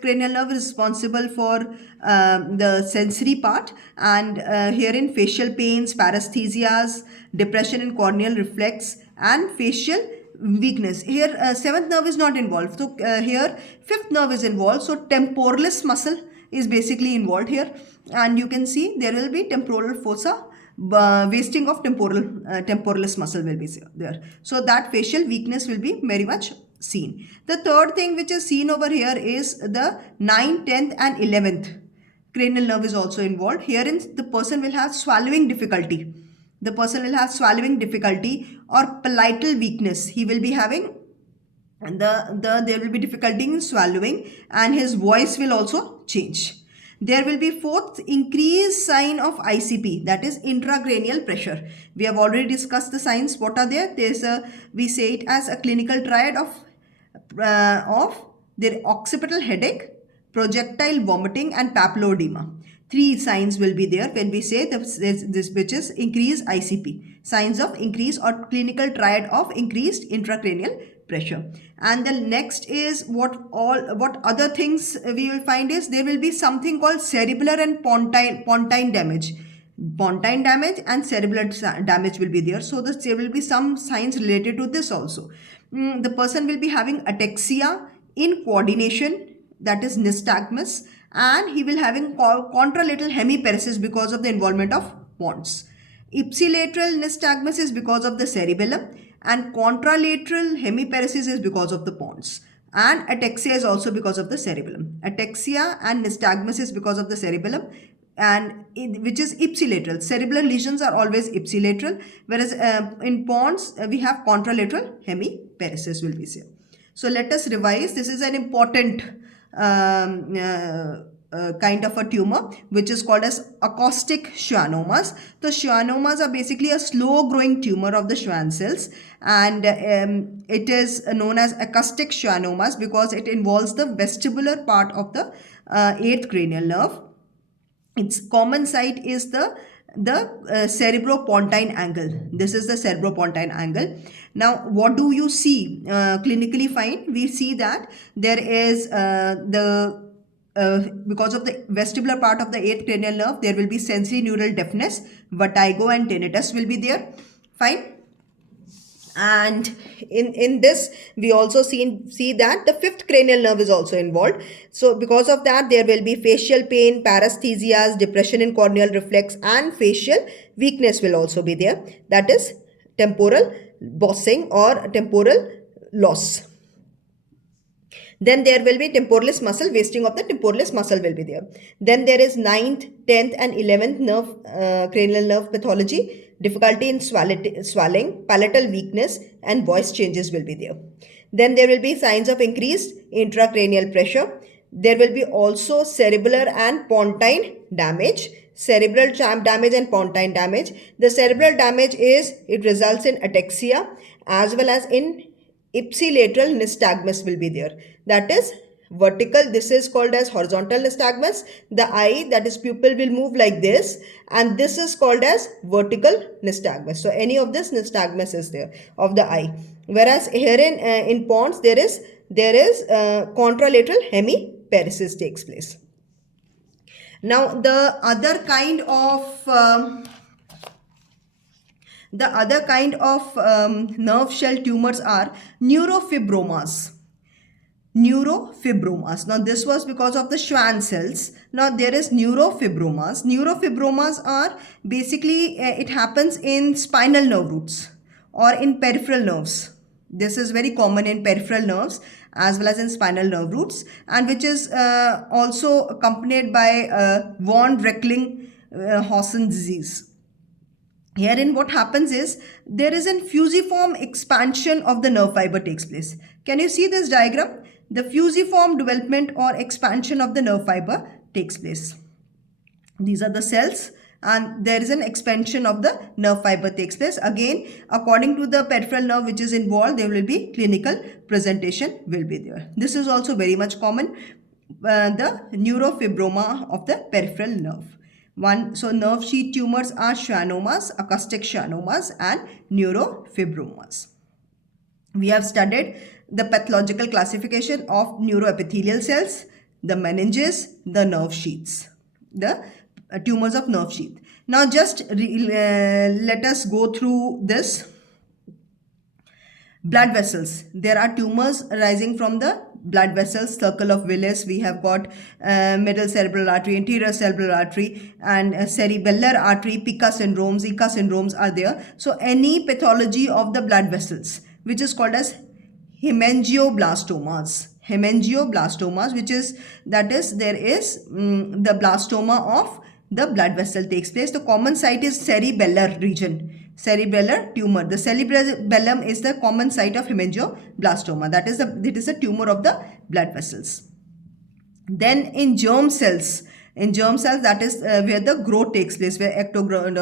cranial nerve is responsible for the sensory part, and herein facial pains, paresthesias, depression in corneal reflex and facial weakness. Here seventh nerve is not involved, so here fifth nerve is involved, so temporalis muscle is basically involved here, and you can see there will be temporal fossa, wasting of temporalis muscle will be there, so that facial weakness will be very much seen. The third thing which is seen over here is the 9th, 10th and 11th cranial nerve is also involved. Herein the person will have swallowing difficulty. The person will have swallowing difficulty or palatal weakness. He will be having there will be difficulty in swallowing, and his voice will also change. There will be fourth, increased sign of ICP, that is intracranial pressure. We have already discussed the signs. What are there? We say it as a clinical triad of their occipital headache, projectile vomiting and papilloedema. Three signs will be there when we say this, which is increased ICP, signs of increase or clinical triad of increased intracranial pressure. And the next is what other things we will find is there will be something called cerebellar and pontine damage. Pontine damage and cerebellar damage will be there. So there will be some signs related to this also. The person will be having ataxia in coordination, that is nystagmus, and he will having contralateral hemiparesis because of the involvement of pons. Ipsilateral nystagmus is because of the cerebellum, and contralateral hemiparesis is because of the pons. And ataxia is also because of the cerebellum. Ataxia and nystagmus is because of the cerebellum, and which is ipsilateral. Cerebellar lesions are always ipsilateral, whereas in pons we have contralateral hemiparesis will be there. So let us revise. This is an important kind of a tumor which is called as acoustic schwannomas. The schwannomas are basically a slow growing tumor of the Schwann cells, and it is known as acoustic schwannomas because it involves the vestibular part of the 8th cranial nerve. Its common site is the cerebropontine angle. This is the cerebropontine angle. Now, what do you see clinically find? We see that there is because of the vestibular part of the 8th cranial nerve, there will be sensory neural deafness, vertigo and tinnitus will be there. Fine. And in this we also see that the 5th cranial nerve is also involved. So because of that there will be facial pain, paresthesias, depression in corneal reflex and facial weakness will also be there. That is temporal bossing or temporal loss. Then there will be temporalis muscle, wasting of the temporalis muscle will be there. Then there is 9th, 10th and 11th nerve, cranial nerve pathology, difficulty in swallowing, palatal weakness and voice changes will be there. Then there will be signs of increased intracranial pressure. There will be also cerebral and pontine damage. Cerebral damage and pontine damage. The cerebral damage is, it results in ataxia as well as in ipsilateral nystagmus will be there. That is vertical, this is called as horizontal nystagmus. The eye, that is pupil, will move like this, and this is called as vertical nystagmus. So any of this nystagmus is there of the eye. Whereas here in pons there is contralateral hemiparesis takes place. Now the other kind of nerve shell tumors are neurofibromas. Neurofibromas. Now this was because of the Schwann cells. Now there is neurofibromas. Neurofibromas are basically, it happens in spinal nerve roots or in peripheral nerves. This is very common in peripheral nerves as well as in spinal nerve roots, and which is also accompanied by von Reckling-Hausen disease. Herein what happens is, there is a fusiform expansion of the nerve fiber takes place. Can you see this diagram? The fusiform development or expansion of the nerve fiber takes place. These are the cells, and there is an expansion of the nerve fiber takes place. Again, according to the peripheral nerve which is involved, there will be clinical presentation will be there. This is also very much common, the neurofibroma of the peripheral nerve. So nerve sheath tumors are schwannomas, acoustic schwannomas and neurofibromas. We have studied the pathological classification of neuroepithelial cells, the meninges, the nerve sheaths, the tumors of nerve sheath. Now just let us go through this. Blood vessels. There are tumors arising from the blood vessels, circle of Willis. We have got middle cerebral artery, anterior cerebral artery, and cerebellar artery. Pica syndromes, Zika syndromes are there. So any pathology of the blood vessels, which is called as hemangioblastomas. Hemangioblastomas, which is, that is, there is the blastoma of the blood vessel takes place. The common site is cerebellar region. Cerebellar tumor. The cerebellum is the common site of hemangioblastoma. That is it is a tumor of the blood vessels. Then in germ cells, that is where the growth takes place, where ectoderm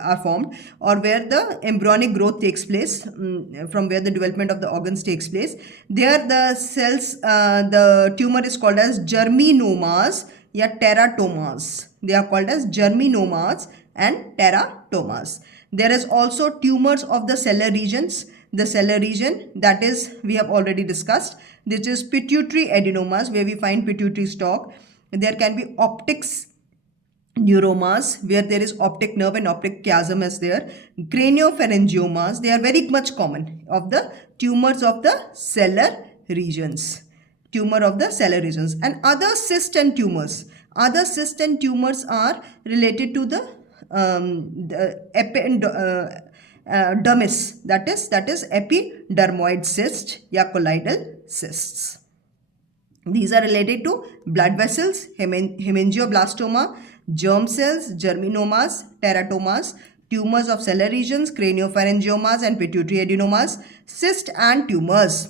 are formed, or where the embryonic growth takes place, from where the development of the organs takes place. There the cells, the tumor is called as germinomas या teratomas. They are called as germinomas and teratomas. There is also tumors of the cellular regions. The cellular region, that is, we have already discussed. This is pituitary adenomas, where we find pituitary stalk. There can be optics neuromas, where there is optic nerve and optic chiasm is there. Craniopharyngiomas, they are very much common of the tumors of the cellular regions. Tumor of the cellular regions. And other cysts and tumors. Other cysts and tumors are related to the dermis, that is epidermoid cyst, या colloidal cysts. These are related to blood vessels, hemangioblastoma, germ cells, germinomas, teratomas, tumors of cellular regions, craniopharyngiomas and pituitary adenomas, cyst and tumors,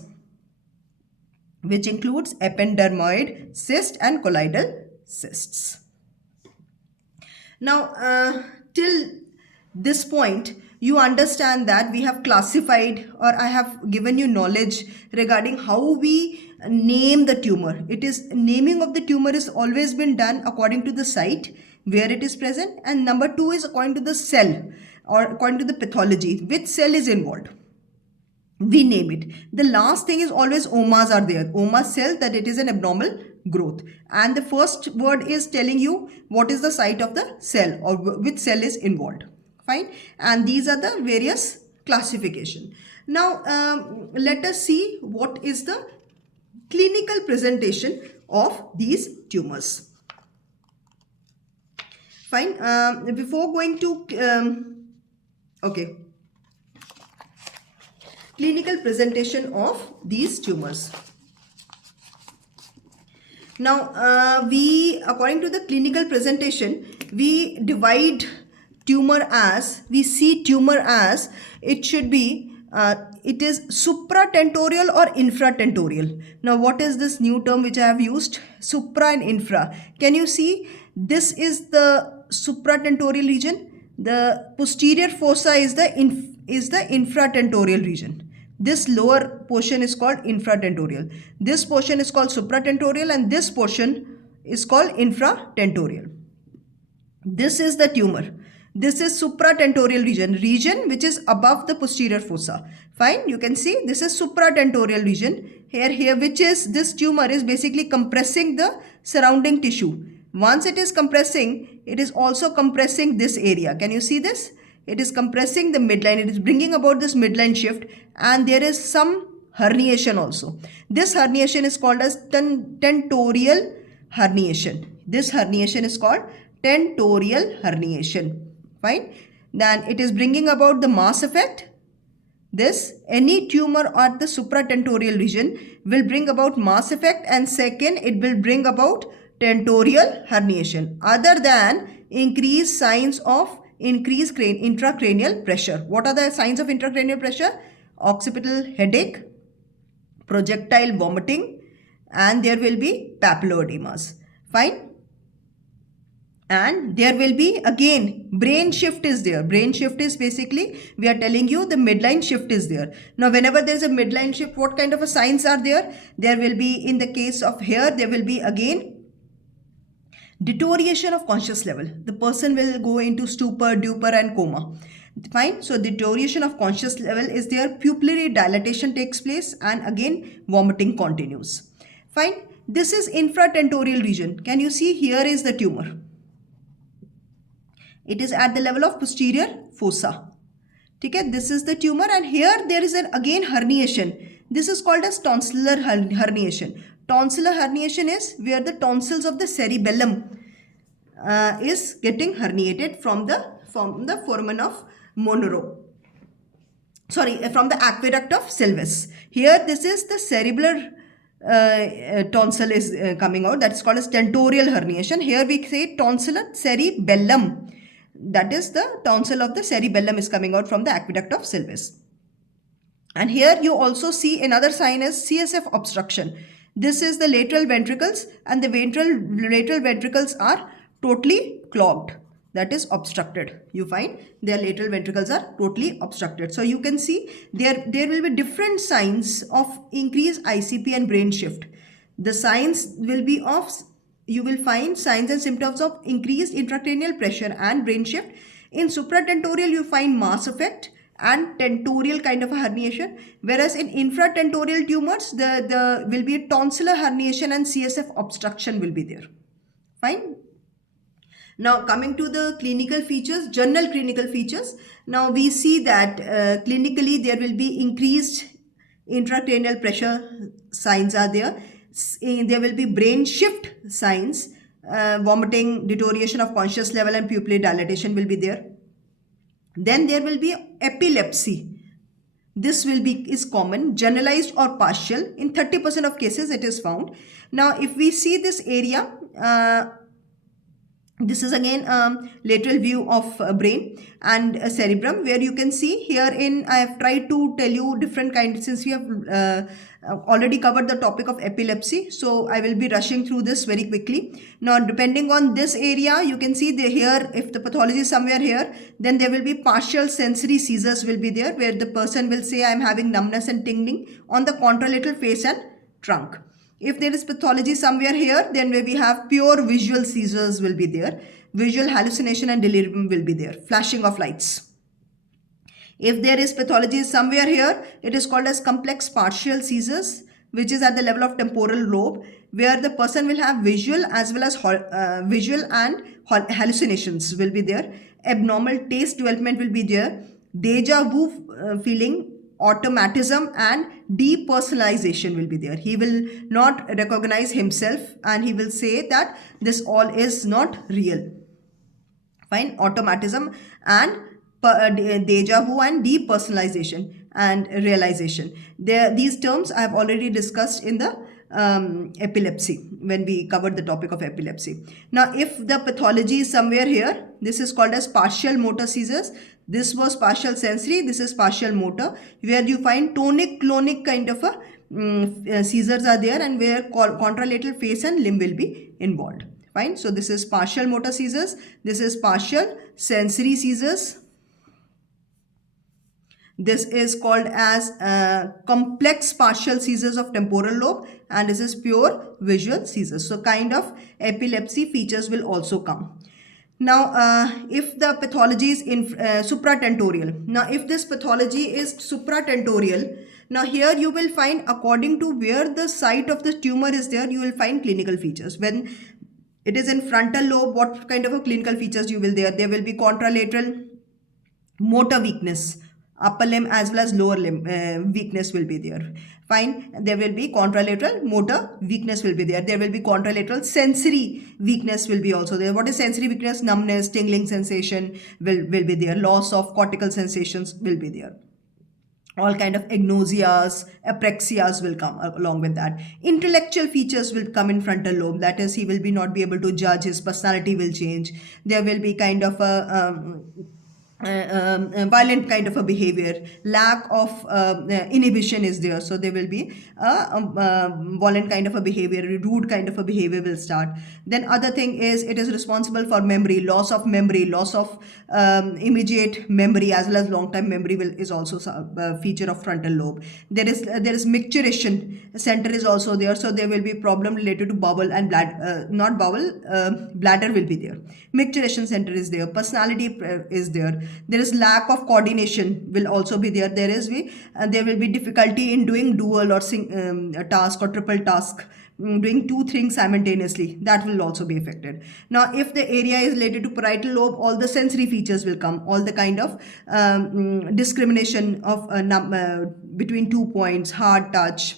which includes epidermoid cyst and colloidal cysts. Now, till this point, you understand that we have classified, or I have given you knowledge regarding how we name the tumor. It is, naming of the tumor is always been done according to the site where it is present, and number two is according to the cell or according to the pathology, which cell is involved. We name it. The last thing is always omas are there. Oma cell, that it is an abnormal growth. And the first word is telling you what is the site of the cell or which cell is involved. Fine. And these are the various classification. Now, let us see what is the clinical presentation of these tumors. Fine. Before going to, okay. Clinical presentation of these tumors. Now, according to the clinical presentation, we divide tumor as, we see tumor as, it should be, it is supratentorial or infratentorial. Now, what is this new term which I have used? Supra and infra. Can you see? This is the supratentorial region. The posterior fossa is the infratentorial region. This lower portion is called infratentorial. This portion is called supratentorial, and this portion is called infratentorial. This is the tumor. This is supratentorial region which is above the posterior fossa. Fine, you can see this is supratentorial region. Here which is, this tumor is basically compressing the surrounding tissue. Once it is compressing, it is also compressing this area. Can you see this? It is compressing the midline. It is bringing about this midline shift, and there is some herniation also. This herniation is called as tentorial herniation. This herniation is called tentorial herniation. Fine. Then it is bringing about the mass effect. This, any tumor at the supratentorial region will bring about mass effect, and second, it will bring about tentorial herniation, other than increased signs of increased intracranial pressure. What are the signs of intracranial pressure? Occipital headache, projectile vomiting, and there will be papilloedemas. Fine. And there will be again brain shift is there. Brain shift is basically, we are telling you the midline shift is there. Now, whenever there is a midline shift, what kind of a signs are there? There will be, in the case of here, there will be again deterioration of conscious level. The person will go into stupor, dupor, and coma. Fine. So deterioration of conscious level is there. Pupillary dilatation takes place, and again vomiting continues. Fine. This is infratentorial region. Can you see? Here is the tumor. It is at the level of posterior fossa. Okay, this is the tumor, and here there is again herniation. This is called as tonsillar herniation. Tonsillar herniation is where the tonsils of the cerebellum is getting herniated from the foramen of Monro. Sorry, from the aqueduct of Sylvis. Here this is the cerebellar tonsil is coming out. That is called as tentorial herniation. Here we say tonsillar cerebellum. That is the tonsil of the cerebellum is coming out from the aqueduct of Sylvis. And here you also see another sign as CSF obstruction. This is the lateral ventricles, and the lateral ventricles are totally clogged. That is obstructed. You find their lateral ventricles are totally obstructed. So you can see there will be different signs of increased ICP and brain shift. The signs will be of, you will find signs and symptoms of increased intracranial pressure and brain shift. In supratentorial, you find mass effect and tentorial kind of a herniation, whereas in infratentorial tumors, the will be a tonsillar herniation and CSF obstruction will be there. Fine. Now coming to the clinical features, general clinical features. Now we see that clinically there will be increased intracranial pressure signs are there. There will be brain shift signs, vomiting, deterioration of conscious level, and pupillary dilatation will be there. Then there will be epilepsy. This is common, generalized or partial. In 30% of cases it is found. Now if we see this area, this is again lateral view of brain and cerebrum, where you can see herein I have tried to tell you different kinds, since we have already covered the topic of epilepsy. So I will be rushing through this very quickly. Now depending on this area, you can see here, if the pathology is somewhere here, then there will be partial sensory seizures will be there, where the person will say I am having numbness and tingling on the contralateral face and trunk. If there is pathology somewhere here, then we have pure visual seizures will be there. Visual hallucination and delirium will be there. Flashing of lights. If there is pathology somewhere here, it is called as complex partial seizures, which is at the level of temporal lobe, where the person will have visual as well as visual and hallucinations will be there. Abnormal taste development will be there. Deja vu feeling, automatism, and depersonalization will be there. He will not recognize himself, and he will say that this all is not real. Fine. Automatism and deja vu and depersonalization and realization. These terms I have already discussed in the epilepsy when we covered the topic of epilepsy. Now, if the pathology is somewhere here, this is called as partial motor seizures. This was partial sensory, this is partial motor, where you find tonic clonic kind of a seizures are there, and where contralateral face and limb will be involved. Fine. So this is partial motor seizures, this is partial sensory seizures. This is called as complex partial seizures of temporal lobe, and this is pure visual seizures. So kind of epilepsy features will also come. Now, if the pathology is in supratentorial, now if this pathology is supratentorial, now here you will find, according to where the site of the tumor is there, you will find clinical features. When it is in frontal lobe, what kind of a clinical features you will there? There will be contralateral motor weakness, upper limb as well as lower limb weakness will be there. Fine. There will be contralateral motor weakness will be there. There will be contralateral sensory weakness will be also there. What is sensory weakness? Numbness, tingling sensation will be there. Loss of cortical sensations will be there. All kind of agnosias, apraxias will come along with that. Intellectual features will come in frontal lobe. That is, he will be not be able to judge. His personality will change. There will be kind of a violent kind of a behavior. Lack of inhibition is there, so there will be a violent kind of a behavior, rude kind of a behavior will start. Then other thing is, it is responsible for memory, loss of immediate memory as well as long time memory is also a feature of frontal lobe. There is micturition center is also there, so there will be problem related to bowel and bladder will be there. Micturition center is there. Personality is there. There is lack of coordination will also be there. There will be difficulty in doing dual or task or triple task, doing two things simultaneously. That will also be affected. Now, if the area is related to parietal lobe, all the sensory features will come. All the kind of discrimination of between 2 points, hard touch,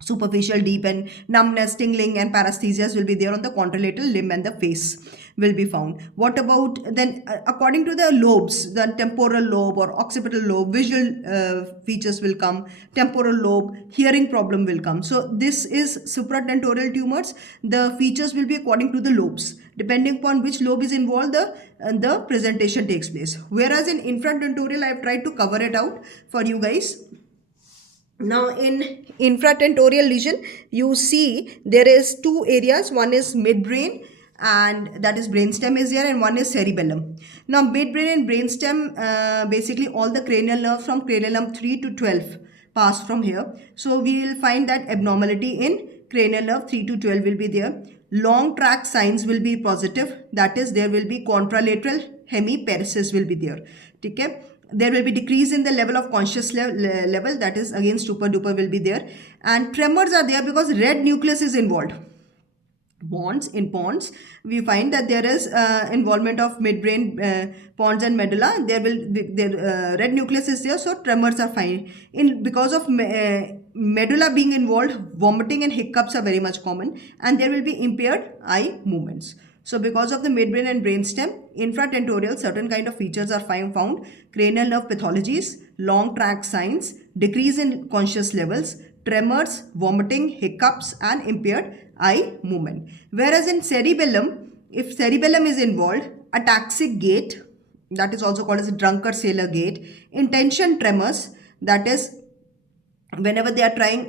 superficial, deep, and numbness, tingling, and paresthesias will be there on the contralateral limb and the face will be found. What about then, according to the lobes, the temporal lobe or occipital lobe, visual features will come. Temporal lobe, hearing problem will come. So this is supratentorial tumors. The features will be according to the lobes. Depending upon which lobe is involved, the presentation takes place. Whereas in infratentorial, I have tried to cover it out for you guys. Now, in infratentorial lesion, you see there is two areas. One is midbrain, and that is brainstem is there, and one is cerebellum. Now, midbrain and brainstem, basically all the cranial nerves from cranial nerve 3 to 12 pass from here. So we will find that abnormality in cranial nerve 3 to 12 will be there. Long track signs will be positive. That is, there will be contralateral hemiparesis will be there. Okay. There will be decrease in the level of conscious level, that is again super duper will be there, and tremors are there because red nucleus is involved. In pons, we find that there is involvement of midbrain, pons and medulla. Red nucleus is there, so tremors are fine. Because of medulla being involved, vomiting and hiccups are very much common, and there will be impaired eye movements. So because of the midbrain and brainstem, infratentorial, certain kind of features are found. Cranial nerve pathologies, long track signs, decrease in conscious levels, tremors, vomiting, hiccups, and impaired eye movement. Whereas in cerebellum, if cerebellum is involved, ataxic gait, that is also called as a drunkard sailor gait, intention tremors, that is whenever they are trying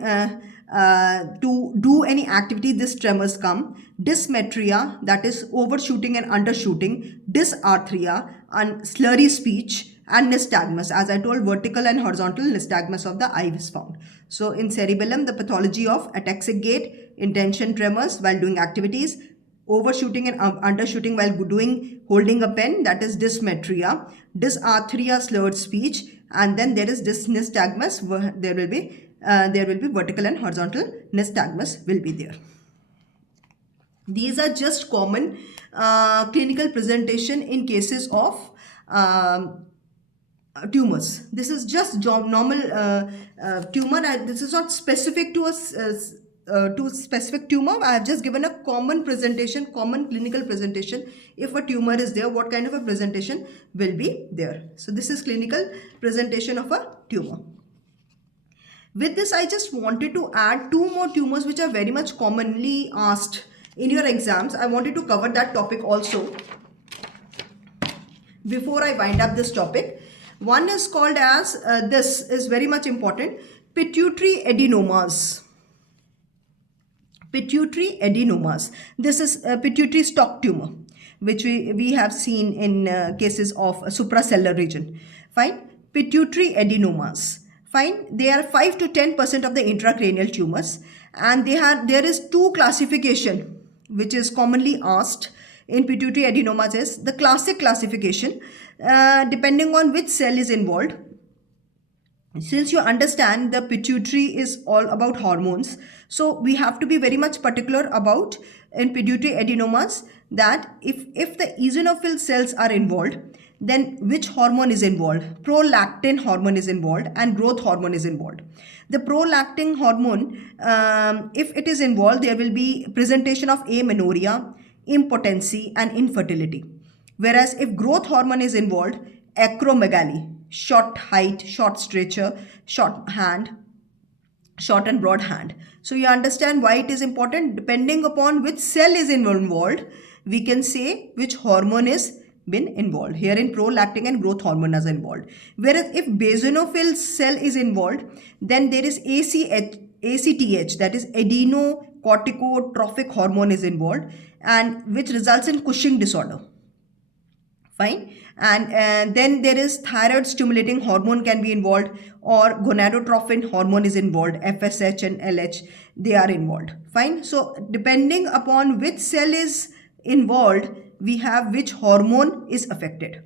to do any activity, this tremors come. Dysmetria, that is overshooting and undershooting. Dysarthria and slurry speech, and nystagmus. As I told, vertical and horizontal nystagmus of the eye is found. So in cerebellum, the pathology of ataxic gait, intention tremors while doing activities, overshooting and undershooting while holding a pen, that is dysmetria. Dysarthria, slurred speech, and then there is nystagmus. There will be vertical and horizontal nystagmus will be there. These are just common clinical presentation in cases of tumors. This is just normal tumor. This is not specific to to specific tumor. I have just given a common presentation, common clinical presentation. If a tumor is there, what kind of a presentation will be there? So this is clinical presentation of a tumor. With this, I just wanted to add two more tumors which are very much commonly asked in your exams. I wanted to cover that topic also before I wind up this topic. One is called as, this is very much important, pituitary adenomas. Pituitary adenomas. This is a pituitary stalk tumor, which we have seen in cases of suprasellar region. Fine. Pituitary adenomas. Fine. They are 5 to 10% of the intracranial tumors, and there is two classification which is commonly asked in pituitary adenomas. Is the classic classification, depending on which cell is involved. Since you understand the pituitary is all about hormones, so we have to be very much particular about in pituitary adenomas that if the eosinophil cells are involved, then which hormone is involved? Prolactin hormone is involved and growth hormone is involved. The prolactin hormone, if it is involved, there will be presentation of amenorrhea, impotency and infertility. Whereas if growth hormone is involved, acromegaly, short height, short stature, short hand, short and broad hand. So you understand why it is important. Depending upon which cell is involved, we can say which hormone is been involved. Here in prolactin and growth hormone is involved. Whereas if basonophil cell is involved, then there is ACTH, that is adenocorticotrophic hormone is involved, and which results in Cushing disorder. Fine. And then there is thyroid stimulating hormone can be involved, or gonadotrophin hormone is involved, FSH and LH, they are involved. Fine. So depending upon which cell is involved, we have which hormone is affected.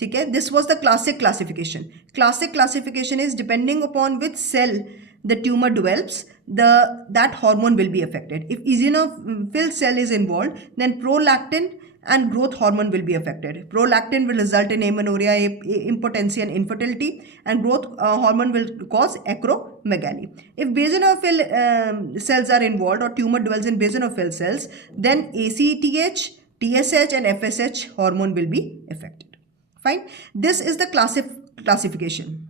Okay, this was the classic classification. Classic classification is depending upon which cell the tumor develops, that hormone will be affected. If eosinophil cell is involved, then prolactin and growth hormone will be affected. Prolactin will result in amenorrhea, impotency and infertility, and growth hormone will cause acromegaly. If basonophil cells are involved or tumor develops in basonophil cells, then ACTH, TSH and FSH hormone will be affected. Fine. This is the classification.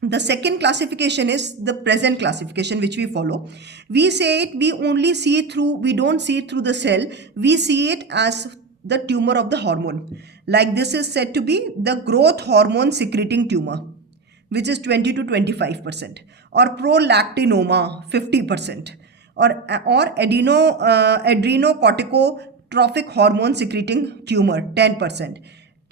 The second classification is the present classification which we follow. We say it, we only see it through, we don't see it through the cell, we see it as the tumor of the hormone. Like this is said to be the growth hormone secreting tumor, which is 20 to 25%, or prolactinoma 50%, or adrenocorticotrophic hormone secreting tumor 10%,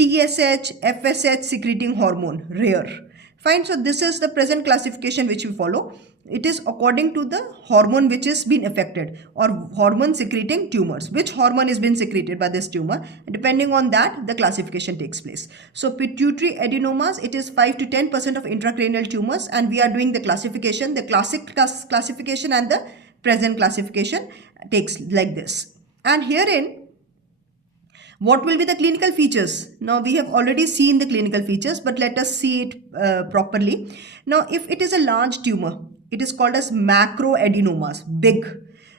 TSH, FSH secreting hormone rare. Fine. So this is the present classification which we follow. It is according to the hormone which is being affected, or hormone secreting tumors. Which hormone is being secreted by this tumor? Depending on that, the classification takes place. So pituitary adenomas, it is 5 to 10% of intracranial tumors, and we are doing the classification. The classic classification and the present classification takes like this. And herein, what will be the clinical features? Now we have already seen the clinical features, but let us see it properly. Now if it is a large tumor, it is called as macroadenomas, big.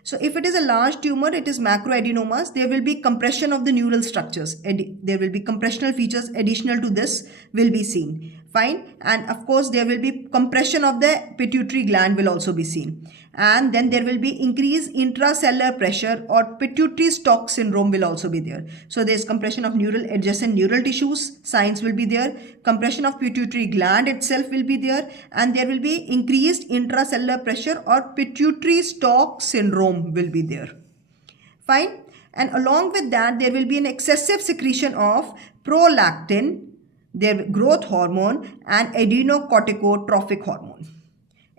So if it is a large tumor, it is macroadenomas. There will be compression of the neural structures. There will be compressional features additional to this will be seen. Fine. And of course, there will be compression of the pituitary gland will also be seen. And then there will be increased intracellular pressure, or pituitary stalk syndrome will also be there. So there is compression of adjacent neural tissues, signs will be there. Compression of pituitary gland itself will be there, and there will be increased intracellular pressure, or pituitary stalk syndrome will be there. Fine. And along with that, there will be an excessive secretion of prolactin, their growth hormone, and adenocorticotrophic hormone.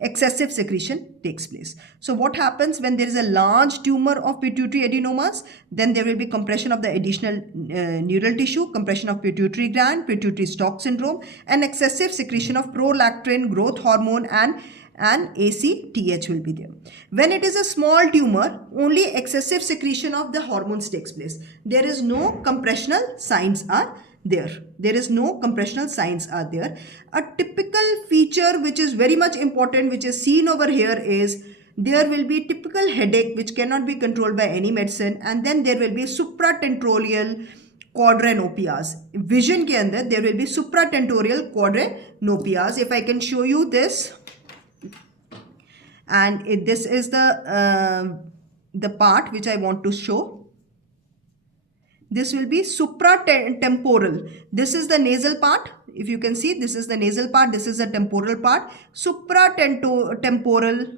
Excessive secretion takes place. So what happens when there is a large tumor of pituitary adenomas? Then there will be compression of the additional neural tissue, compression of pituitary gland, pituitary stalk syndrome, and excessive secretion of prolactin, growth hormone, and ACTH will be there. When it is a small tumor, only excessive secretion of the hormones takes place. There is no compressional signs are there. There is no compressional signs are there. A typical feature which is very much important, which is seen over here, is there will be typical headache which cannot be controlled by any medicine, and then there will be supratentorial quadranopias. Vision ke andar there will be supratentorial quadranopias. If I can show you this, And this is the part which I want to show. This will be supratemporal. This is the nasal part. If you can see, this is the nasal part, this is the temporal part. Supratemporal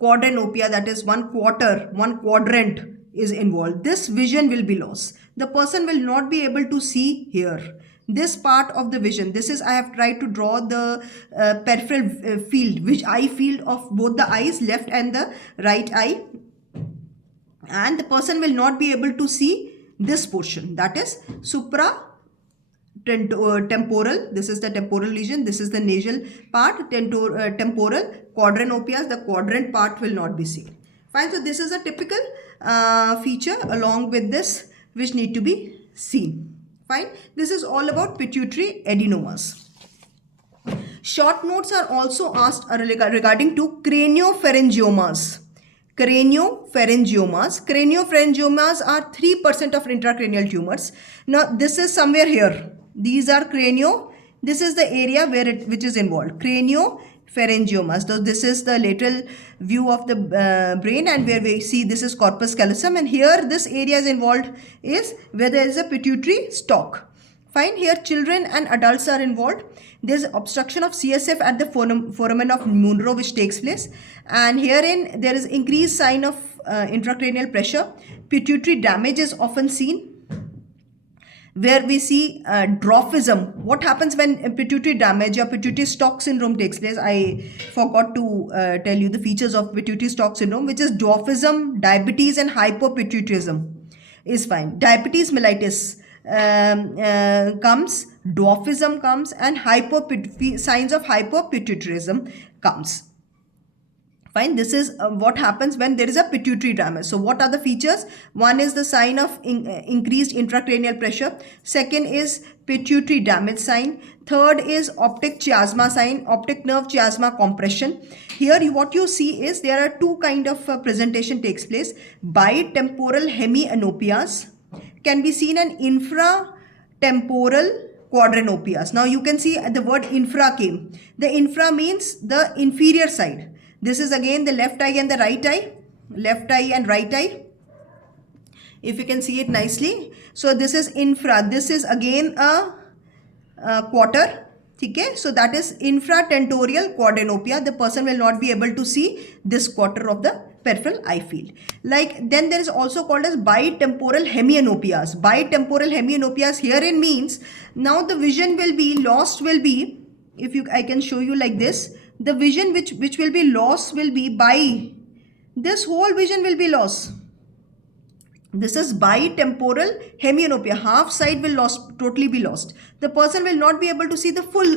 quadranopia, that is one quadrant is involved. This vision will be lost. The person will not be able to see here. This part of the vision, this is, I have tried to draw the peripheral field, which eye field of both the eyes, left and the right eye. And the person will not be able to see this portion, that is temporal. This is the temporal lesion, this is the nasal part. Temporal quadranopias, the quadrant part will not be seen. Fine. So this is a typical feature along with this which need to be seen. Fine. This is all about pituitary adenomas. Short notes are also asked regarding to craniopharyngiomas. Craniopharyngiomas are 3% of intracranial tumors. Now this is somewhere here. These are this is the area where which is involved. Craniopharyngiomas. So this is the lateral view of the brain, and where we see this is corpus callosum, and here this area is involved is where there is a pituitary stalk. Fine. Here children and adults are involved. There is obstruction of CSF at the foramen of Monro which takes place, and herein there is increased sign of intracranial pressure. Pituitary damage is often seen, where we see dwarfism. What happens when pituitary damage or pituitary stalk syndrome takes place? I forgot to tell you the features of pituitary stalk syndrome, which is dwarfism, diabetes and hypopituitarism is fine. Diabetes mellitus comes, dwarfism comes, and signs of hypopituitarism comes. Fine. This is what happens when there is a pituitary damage. So what are the features? One is the sign of increased intracranial pressure. Second is pituitary damage sign. Third is optic chiasma sign, optic nerve chiasma compression. Here what you see is there are two kind of presentation takes place. Bitemporal hemianopias can be seen, and infratemporal quadranopias. Now you can see the word infra came. The infra means the inferior side. This is again the left eye and the right eye, left eye and right eye, if you can see it nicely. So this is infra, this is again a quarter. Okay, so that is infratentorial quadranopia. The person will not be able to see this quarter of the peripheral eye field. Like then there is also called as bitemporal hemianopias. Bitemporal hemianopias herein means now the vision will be lost, will be, if you I can show you like this. The vision which will be lost will be by this whole vision will be lost. This is bitemporal hemianopia. Half side will totally be lost. The person will not be able to see the full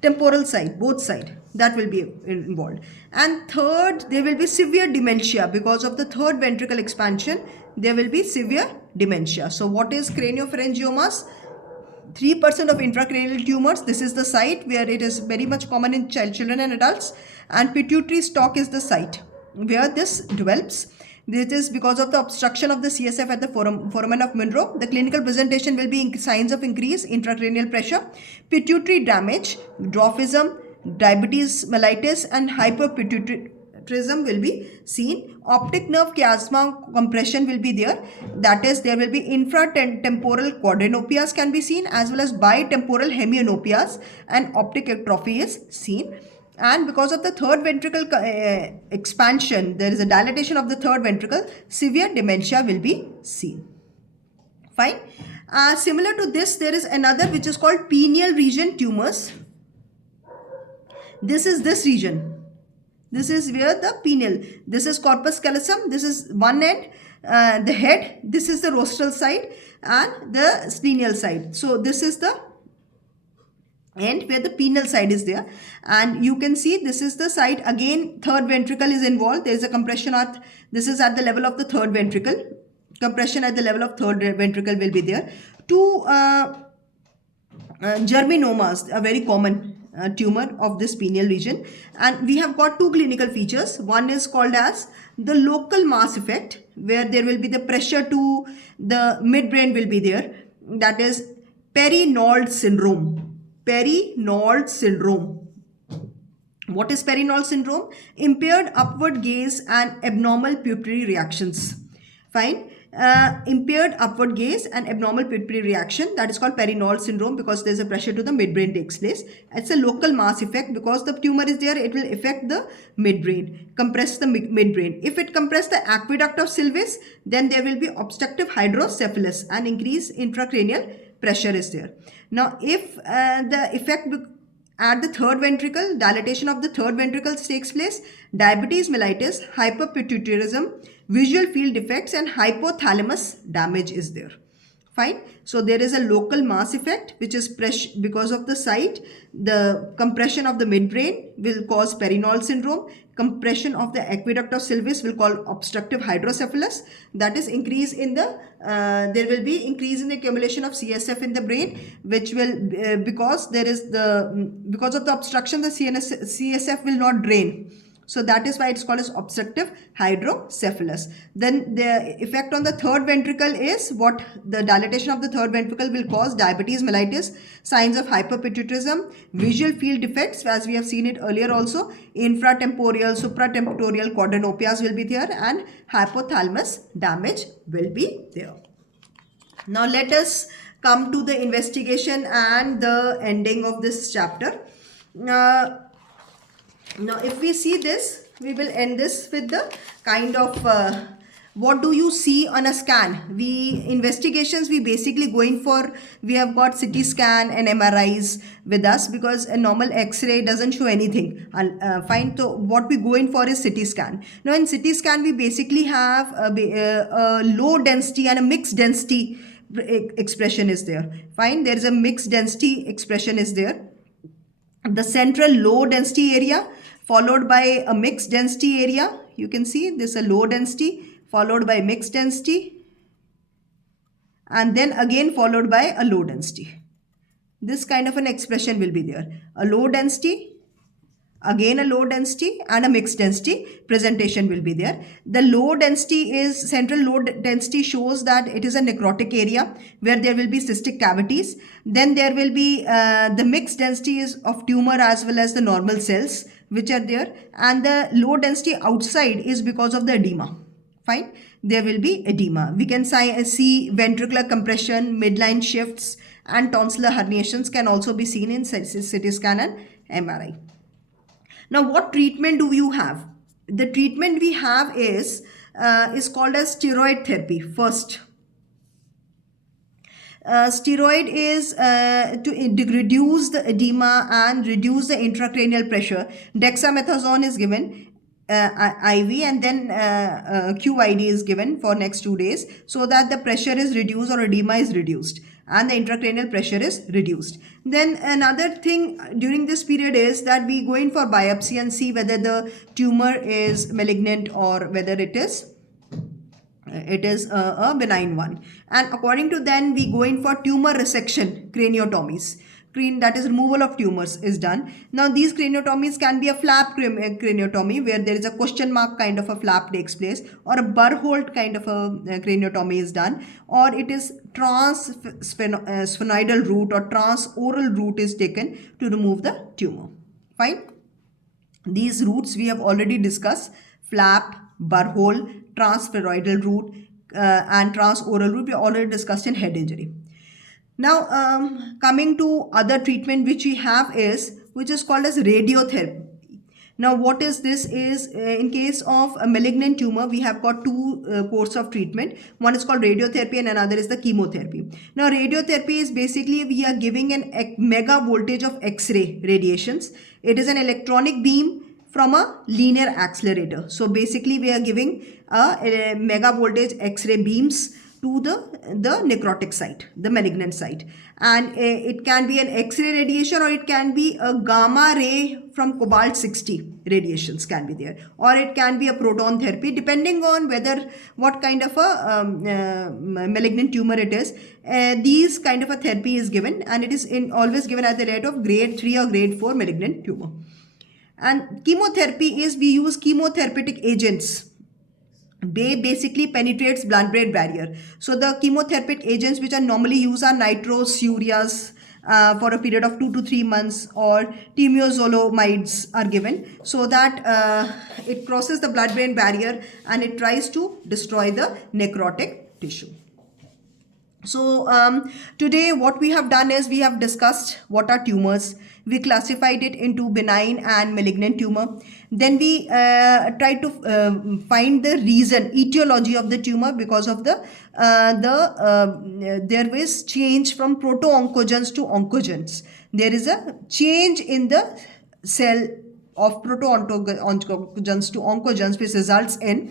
temporal side, both side. That will be involved. And third, there will be severe dementia because of the third ventricle expansion. There will be severe dementia. So what is craniopharyngiomas? 3% of intracranial tumors. This is the site where it is very much common in children and adults, and pituitary stalk is the site where this develops. This is because of the obstruction of the CSF at the foramen of Monro. The clinical presentation will be signs of increased intracranial pressure, pituitary damage, dwarfism, diabetes mellitus, and hyperpituitarism will be seen. Optic nerve chiasma compression will be there. That is, there will be infratemporal quadranopias can be seen, as well as bitemporal hemianopias, and optic atrophy is seen. And because of the third ventricle expansion, there is a dilatation of the third ventricle, severe dementia will be seen. Fine. Similar to this, there is another which is called pineal region tumors. This is this region. This is where the pineal, this is corpus callosum, this is one end, the head, this is the rostral side and the splenial side. So this is the end where the pineal side is there, and you can see this is the side, again third ventricle is involved. There is a compression at, this is at the level of the third ventricle, compression at the level of third ventricle will be there. Two germinomas, a very common tumor of this pineal region, and we have got two clinical features. One is called as the local mass effect, where there will be the pressure to the midbrain will be there, that is Peri-Naud syndrome. Peri-Naud syndrome. What is Perinol syndrome? Impaired upward gaze and abnormal pupillary reactions. Fine. Impaired upward gaze and abnormal pupillary reaction, that is called Perinol syndrome, because there's a pressure to the midbrain takes place. It's a local mass effect. Because the tumor is there, it will affect the midbrain, compress the midbrain. If it compress the aqueduct of Sylvis, then there will be obstructive hydrocephalus and increased intracranial pressure is there. Now, if the effect at the third ventricle, dilatation of the third ventricle takes place, diabetes mellitus, hyperpituitarism, visual field defects, and hypothalamus damage is there. Fine. So there is a local mass effect which is because of the site. The compression of the midbrain will cause Perinol syndrome. Compression of the aqueduct of Sylvis will cause obstructive hydrocephalus. That is increase in the there will be increase in the accumulation of CSF in the brain, which will because of the obstruction, the CSF will not drain. So that is why it's called as obstructive hydrocephalus. Then the effect on the third ventricle is what? The dilatation of the third ventricle will cause diabetes mellitus, signs of hyperpituitarism, visual field defects, as we have seen it earlier also, infratemporal, supratemporal quadranopias will be there, and hypothalamus damage will be there. Now let us come to the investigation and the ending of this chapter. Now, if we see this, we will end this with the kind of what do you see on a scan? Investigations, we basically going for, we have got CT scan and MRIs with us, because a normal X-ray doesn't show anything. Fine. So what we go in for is CT scan. Now in CT scan, we basically have a low density and a mixed density expression is there. Fine. There is a mixed density expression is there. The central low density area followed by a mixed density area. You can see this a low density followed by mixed density, and then again followed by a low density. This kind of an expression will be there. A low density, again a low density, and a mixed density presentation will be there. The low density is, central low density shows that it is a necrotic area where there will be cystic cavities. Then there will be the mixed density is of tumor as well as the normal cells which are there, and the low density outside is because of the edema. Fine. There will be edema. We can see ventricular compression, midline shifts, and tonsillar herniations can also be seen in CT scan and MRI. Now, what treatment do you have? The treatment we have is called as steroid therapy first. Steroid is to reduce the edema and reduce the intracranial pressure. Dexamethasone is given IV, and then QID is given for next 2 days, so that the pressure is reduced or edema is reduced and the intracranial pressure is reduced. Then another thing during this period is that we go in for biopsy and see whether the tumor is malignant or whether it is a benign one. And according to then, we go in for tumor resection craniotomies. That is removal of tumors is done. Now these craniotomies can be a flap craniotomy where there is a question mark kind of a flap takes place, or a Burholt kind of a craniotomy is done, or it is transsphenoidal route or transoral route is taken to remove the tumor. Fine. These routes we have already discussed: flap, Burhole, transpheroidal route, and transoral route we already discussed in head injury. Now, coming to other treatment which we have is, which is called as radiotherapy. Now, what is this is, in case of a malignant tumor, we have got two course of treatment. One is called radiotherapy and another is the chemotherapy. Now, radiotherapy is basically we are giving a mega voltage of X-ray radiations. It is an electronic beam from a linear accelerator. So basically we are giving a mega voltage X-ray beams to the necrotic site, the malignant site, and it can be an X-ray radiation, or it can be a gamma ray from cobalt 60 radiations can be there, or it can be a proton therapy, depending on what kind of a malignant tumor it is. These kind of a therapy is given, and it is always given at the rate of grade 3 or grade 4 malignant tumor. And chemotherapy is, we use chemotherapeutic agents. They basically penetrates blood-brain barrier. So the chemotherapeutic agents which are normally used are nitrosurias, for a period of 2 to 3 months, or temozolomides are given, so that it crosses the blood-brain barrier and it tries to destroy the necrotic tissue. So today what we have done is we have discussed what are tumors. We classified it into benign and malignant tumor. Then we tried to find the reason, etiology of the tumor, because of there is change from proto-oncogens to oncogens. There is a change in the cell of proto-oncogens to oncogens, which results in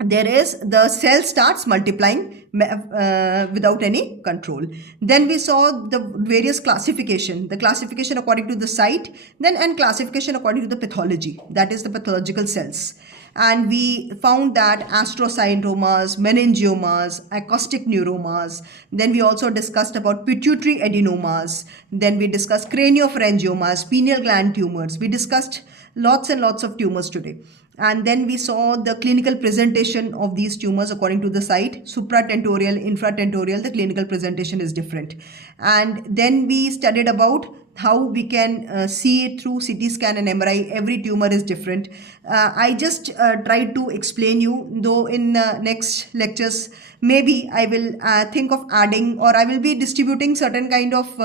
the cell starts multiplying without any control. Then we saw the various classification, the classification according to the site, and classification according to the pathology, that is the pathological cells. And we found that astrocytomas, meningiomas, acoustic neuromas. Then we also discussed about pituitary adenomas. Then we discussed craniopharyngiomas, pineal gland tumors. We discussed lots and lots of tumors today. And then we saw the clinical presentation of these tumors according to the site. Supratentorial, infratentorial, the clinical presentation is different. And then we studied about how we can see it through CT scan and MRI. Every tumor is different. I just tried to explain you, though in next lectures, maybe I will think of adding, or I will be distributing certain kind of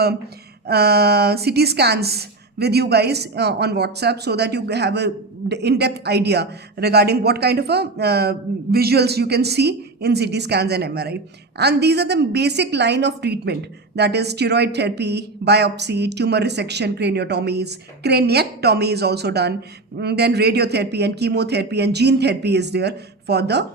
CT scans with you guys on WhatsApp, so that you have a in-depth idea regarding what kind of visuals you can see in CT scans and MRI. And these are the basic line of treatment, that is steroid therapy, biopsy, tumor resection, craniotomies. Craniectomy is also done. Then radiotherapy and chemotherapy and gene therapy is there for the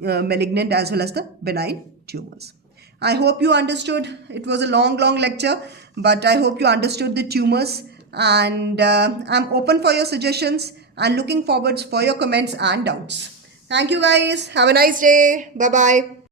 malignant as well as the benign tumors. I hope you understood. It was a long lecture, but I hope you understood the tumors, and I'm open for your suggestions and looking forward for your comments and doubts. Thank you guys. Have a nice day. Bye-bye.